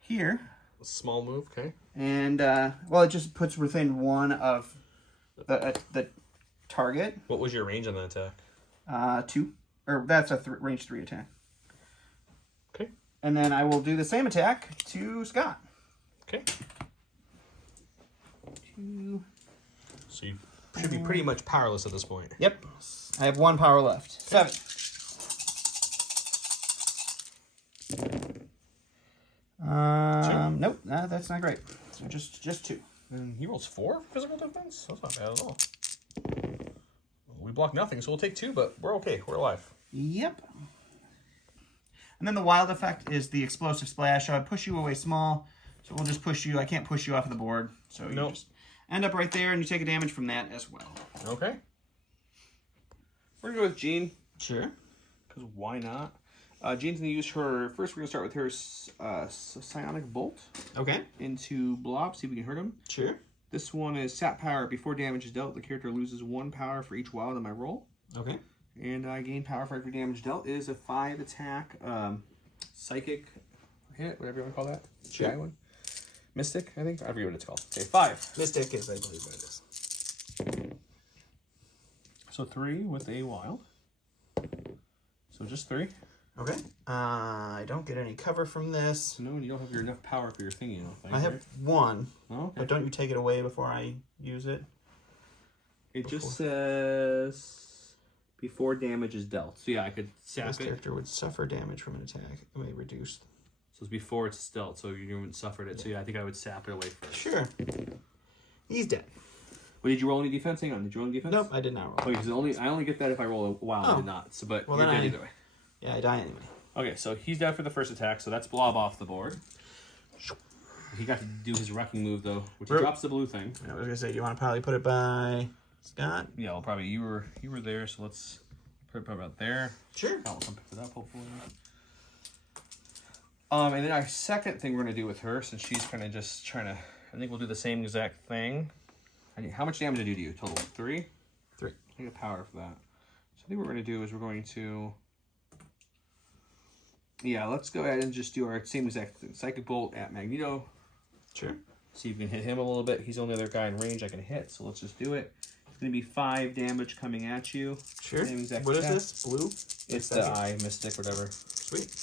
Here. A small move, okay. And, well, it just puts within 1 of the target. What was your range on that attack? 2. Or that's a range 3 attack. Okay. And then I will do the same attack to Scott. Okay. 2. So you should be pretty much powerless at this point. Yep. I have 1 power left. 7. Nope. That's not great. So just 2. And he rolls 4 physical defense? That's not bad at all. We block nothing, so we'll take 2, but we're okay. We're alive. Yep. And then the wild effect is the explosive splash. So I push you away small. So we'll just push you. I can't push you off of the board. So you just end up right there, and you take a damage from that as well. Okay. We're going to go with Jean. Sure. Because why not? Jean's going to use her... First, we're going to start with her Psionic Bolt. Okay. Into Blob, see if we can hurt him. Sure. This one is Sap Power. Before damage is dealt, the character loses 1 power for each wild on my roll. Okay. And I gain power for every damage dealt. It is a 5 attack psychic hit, whatever you want to call that. Sure. GI one. Mystic, I think. I forget what it's called. Okay, 5. Mystic is, I believe, what it is. So 3 with a wild. So just 3. Okay. I don't get any cover from this. So no, you don't have enough power for your thingy, I don't think. I have 1. Oh, okay. But don't you take it away before I use it? It just says before damage is dealt. So yeah, I could sap This it. character would suffer damage from an attack. It may reduce. So it's before it's dealt, so you haven't suffered it. So yeah, I think I would sap it away first. Sure. He's dead. Well, did you roll any defense? Hang on, did you roll any defense? Nope, I did not roll. Oh, because I only get that if I roll a wild. I did not. So, but Well, you're then dead I- either way. Yeah, I die anyway. Okay, so he's down for the first attack, so that's Blob off the board. He got to do his wrecking move, though, which he drops the blue thing. I was going to say, do you want to probably put it by Scott? Yeah, well, probably you were there, so let's put it about there. Sure. I'll come pick it up, hopefully. And then our second thing we're going to do with her, since she's kind of just trying to... I think we'll do the same exact thing. How much damage did I do to you total? 3? 3. I get power for that. So I think what we're going to do is we're going to... Yeah, let's go ahead and just do our same exact thing. Psychic Bolt at Magneto. Sure. See if we can hit him a little bit. He's the only other guy in range I can hit, so let's just do it. It's going to be 5 damage coming at you. Sure. Same exact what attack. is this? Blue? It's the Eye, Mystic, whatever. Sweet.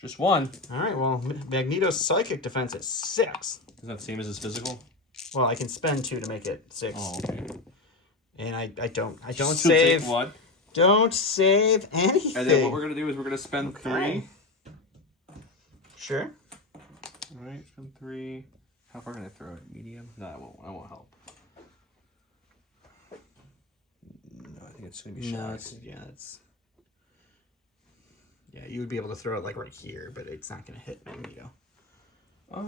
Just 1. All right, well, Magneto's psychic defense is 6. Is that the same as his physical? Well, I can spend 2 to make it 6. Oh, okay. And I don't So save. take 1. Don't save anything. And then what we're going to do is we're going to spend 3. Sure. All right, spend 3. How far can I throw it? Medium? No, I won't. I won't help. No, I think it's going to be shy. Yeah, you would be able to throw it like right here, but it's not going to hit Magneto. So I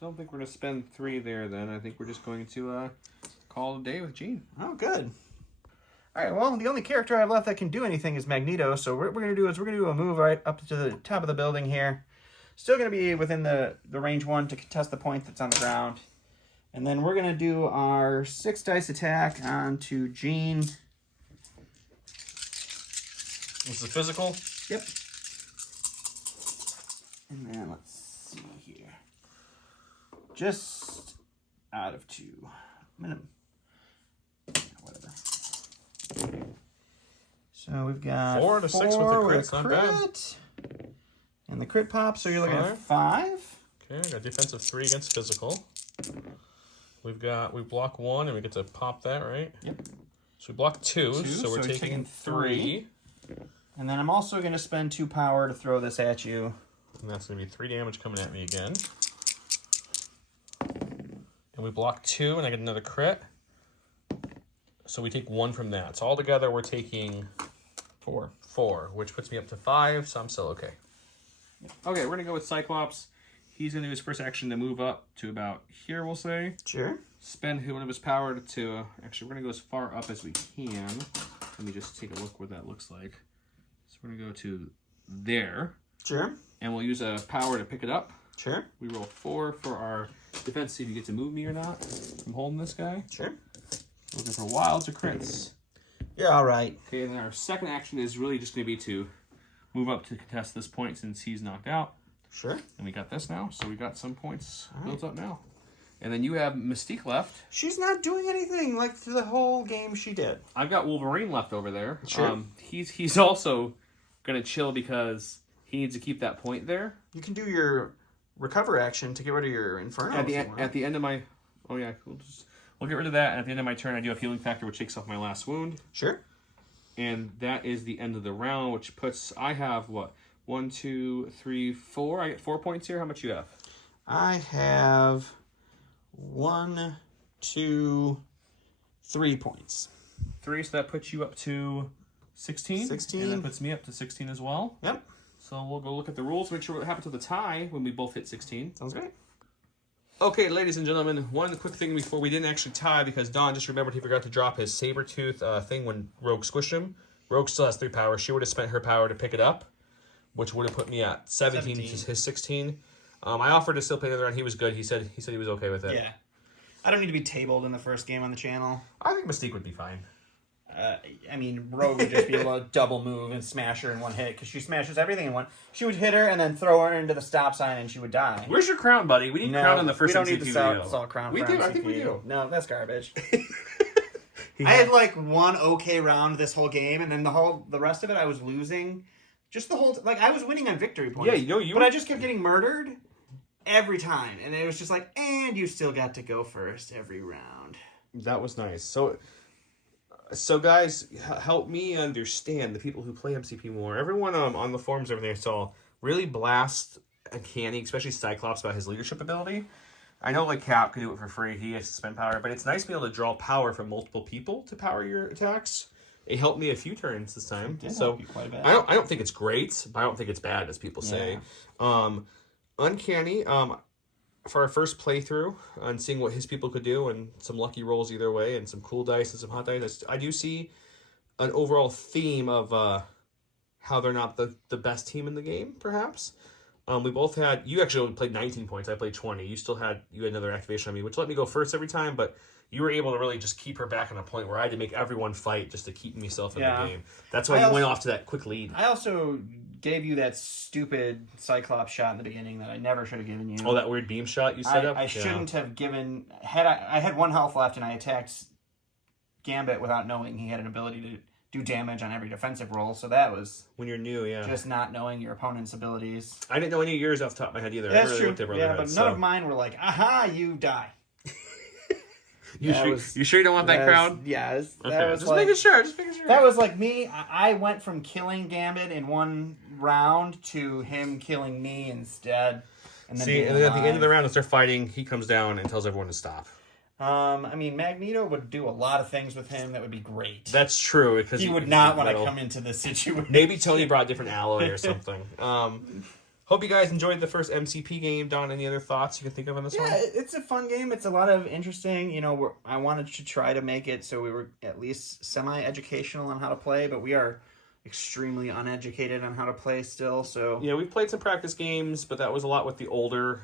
don't think we're going to spend 3 there then. I think we're just going to call it a day with Jean. Oh, good. All right, well, the only character I have left that can do anything is Magneto, so what we're going to do is we're going to do a move right up to the top of the building here. Still going to be within the range 1 to contest the point that's on the ground. And then we're going to do our 6 dice attack onto Jean. This is physical? Yep. And then let's see here. Just out of 2. Minimum. Whatever. So we've got 4 to 6 with the crit. It's not bad. And the crit pop, so you're looking at 5. Okay, I got defensive 3 against physical. We block 1 and we get to pop that, right? Yep. So we block 2, so we're taking 3. And then I'm also going to spend 2 power to throw this at you. And that's going to be 3 damage coming at me again. And we block 2 and I get another crit. So we take 1 from that. So altogether we're taking 4, which puts me up to 5, so I'm still okay. Okay, we're going to go with Cyclops. He's going to do his first action to move up to about here, we'll say. Sure. Spend one of his power to actually, we're going to go as far up as we can. Let me just take a look what that looks like. So we're going to go to there. Sure. And we'll use a power to pick it up. Sure. We roll 4 for our defense, see if you get to move me or not from holding this guy. Sure. Looking for wilds or crits. You're all right. Okay, and then our second action is really just going to be to move up to contest this point since he's knocked out. Sure. And we got this now, so we got some points built up now. And then you have Mystique left. She's not doing anything like for the whole game she did. I've got Wolverine left over there. Sure. He's also going to chill because he needs to keep that point there. You can do your recover action to get rid of your Inferno. At the end of my... Oh, yeah, we'll get rid of that. And at the end of my turn, I do have Healing Factor, which takes off my last wound. Sure. And that is the end of the round, which puts... I have, what? 1, 2, 3, 4. I get 4 points here. How much you have? I have 1, 2, 3 points. 3, so that puts you up to 16. 16. And that puts me up to 16 as well. Yep. So we'll go look at the rules, make sure what happened to the tie when we both hit 16. Sounds great. Okay, ladies and gentlemen, one quick thing before we didn't actually tie because Don just remembered he forgot to drop his Sabretooth thing when Rogue squished him. Rogue still has 3 power. She would have spent her power to pick it up, which would have put me at 17 to his 16. I offered to still play another round. He was good. He said he was okay with it. Yeah. I don't need to be tabled in the first game on the channel. I think Mystique would be fine. I mean, Rogue would just be able to double move and smash her in one hit because she smashes everything in one. She would hit her and then throw her into the stop sign and she would die. Where's your crown, buddy? We need crown in the first we don't MCP need the video. crown. We do. I think we do. No, that's garbage. I had like one okay round this whole game, and then the rest of it I was losing. Just the whole I was winning on victory points. Yeah, but I just kept getting murdered every time, and it was just like, and you still got to go first every round. That was nice. So guys, help me understand the people who play MCP more. Everyone on the forums, everything I saw really blast Uncanny, especially Cyclops, about his leadership ability. I know like Cap can do it for free. He has to spend power, but it's nice to be able to draw power from multiple people to power your attacks. It helped me a few turns this time. Did So help you quite a bit. I don't think it's great, but I don't think it's bad, as people say. Uncanny. For our first playthrough and seeing what his people could do and some lucky rolls either way and some cool dice and some hot dice, I do see an overall theme of how they're not the best team in the game, perhaps. We both had, you actually only played 19 points, I played 20. You had another activation on me, which let me go first every time, but you were able to really just keep her back on a point where I had to make everyone fight just to keep myself in the game. That's why you went off to that quick lead. I also gave you that stupid Cyclops shot in the beginning that I never should have given you. Oh, that weird beam shot you set up? I shouldn't have given... I had 1 health left and I attacked Gambit without knowing he had an ability to do damage on every defensive roll, so that was... When you're new, yeah. Just not knowing your opponent's abilities. I didn't know any of yours off the top of my head either. That's I really true. looked at Brotherhood, but none of mine were like, aha, you die. You sure you don't want that crowd? Yeah. Okay, just making sure. That was like me. I went from killing Gambit in 1 round to him killing me instead. And then at the end of the round, as they're fighting, he comes down and tells everyone to stop. I mean, Magneto would do a lot of things with him that would be great. That's true. Because he would not want to come into this situation. Maybe Tony brought different alloy or something. Hope you guys enjoyed the first MCP game. Don, any other thoughts you can think of on this one? Yeah, it's a fun game. It's a lot of interesting. I wanted to try to make it so we were at least semi-educational on how to play, but we are extremely uneducated on how to play still. So yeah, we've played some practice games, but that was a lot with the older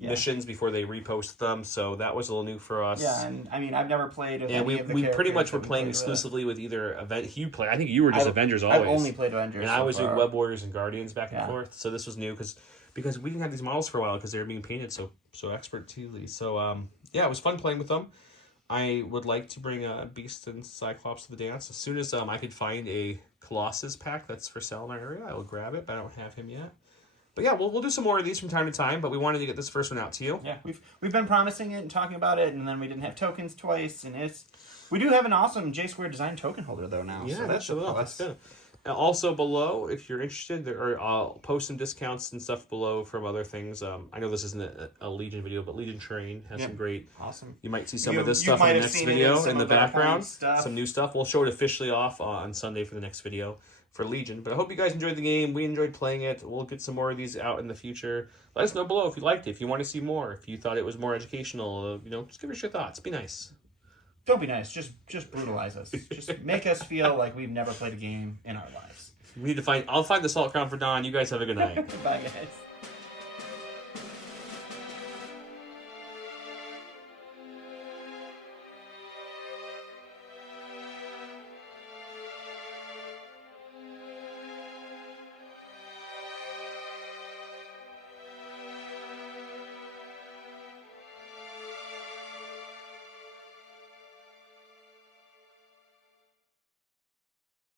missions before they repost them. So that was a little new for us. Yeah, and I mean, I've never played. And we pretty much were playing exclusively with either Avengers. I think you were just Avengers always. I've only played Avengers, and I was doing Web Warriors and Guardians back and forth. So this was new because we didn't have these models for a while because they were being painted so expertly. So yeah, it was fun playing with them. I would like to bring Beast and Cyclops to the dance as soon as I could find a Colossus pack that's for sale in our area. I will grab it, but I don't have him yet. But yeah, we'll do some more of these from time to time. But we wanted to get this first one out to you. Yeah, we've been promising it and talking about it, and then we didn't have tokens twice, and we do have an awesome J Square design token holder though now. Yeah, so that's good. And also below, if you're interested, I'll post some discounts and stuff below from other things. I know this isn't a Legion video, but Legion Train has some great. Awesome. You might see some of this stuff in the next video in the background. Some new stuff. We'll show it officially off on Sunday for the next video for Legion. But I hope you guys enjoyed the game. We enjoyed playing it. We'll get some more of these out in the future. Let us know below if you liked it, if you want to see more, if you thought it was more educational. Just give us your thoughts. Be nice. Don't be nice. Just brutalize us. Just make us feel like we've never played a game in our lives. We need to I'll find the Salt Crown for Don. You guys have a good night. Bye, guys.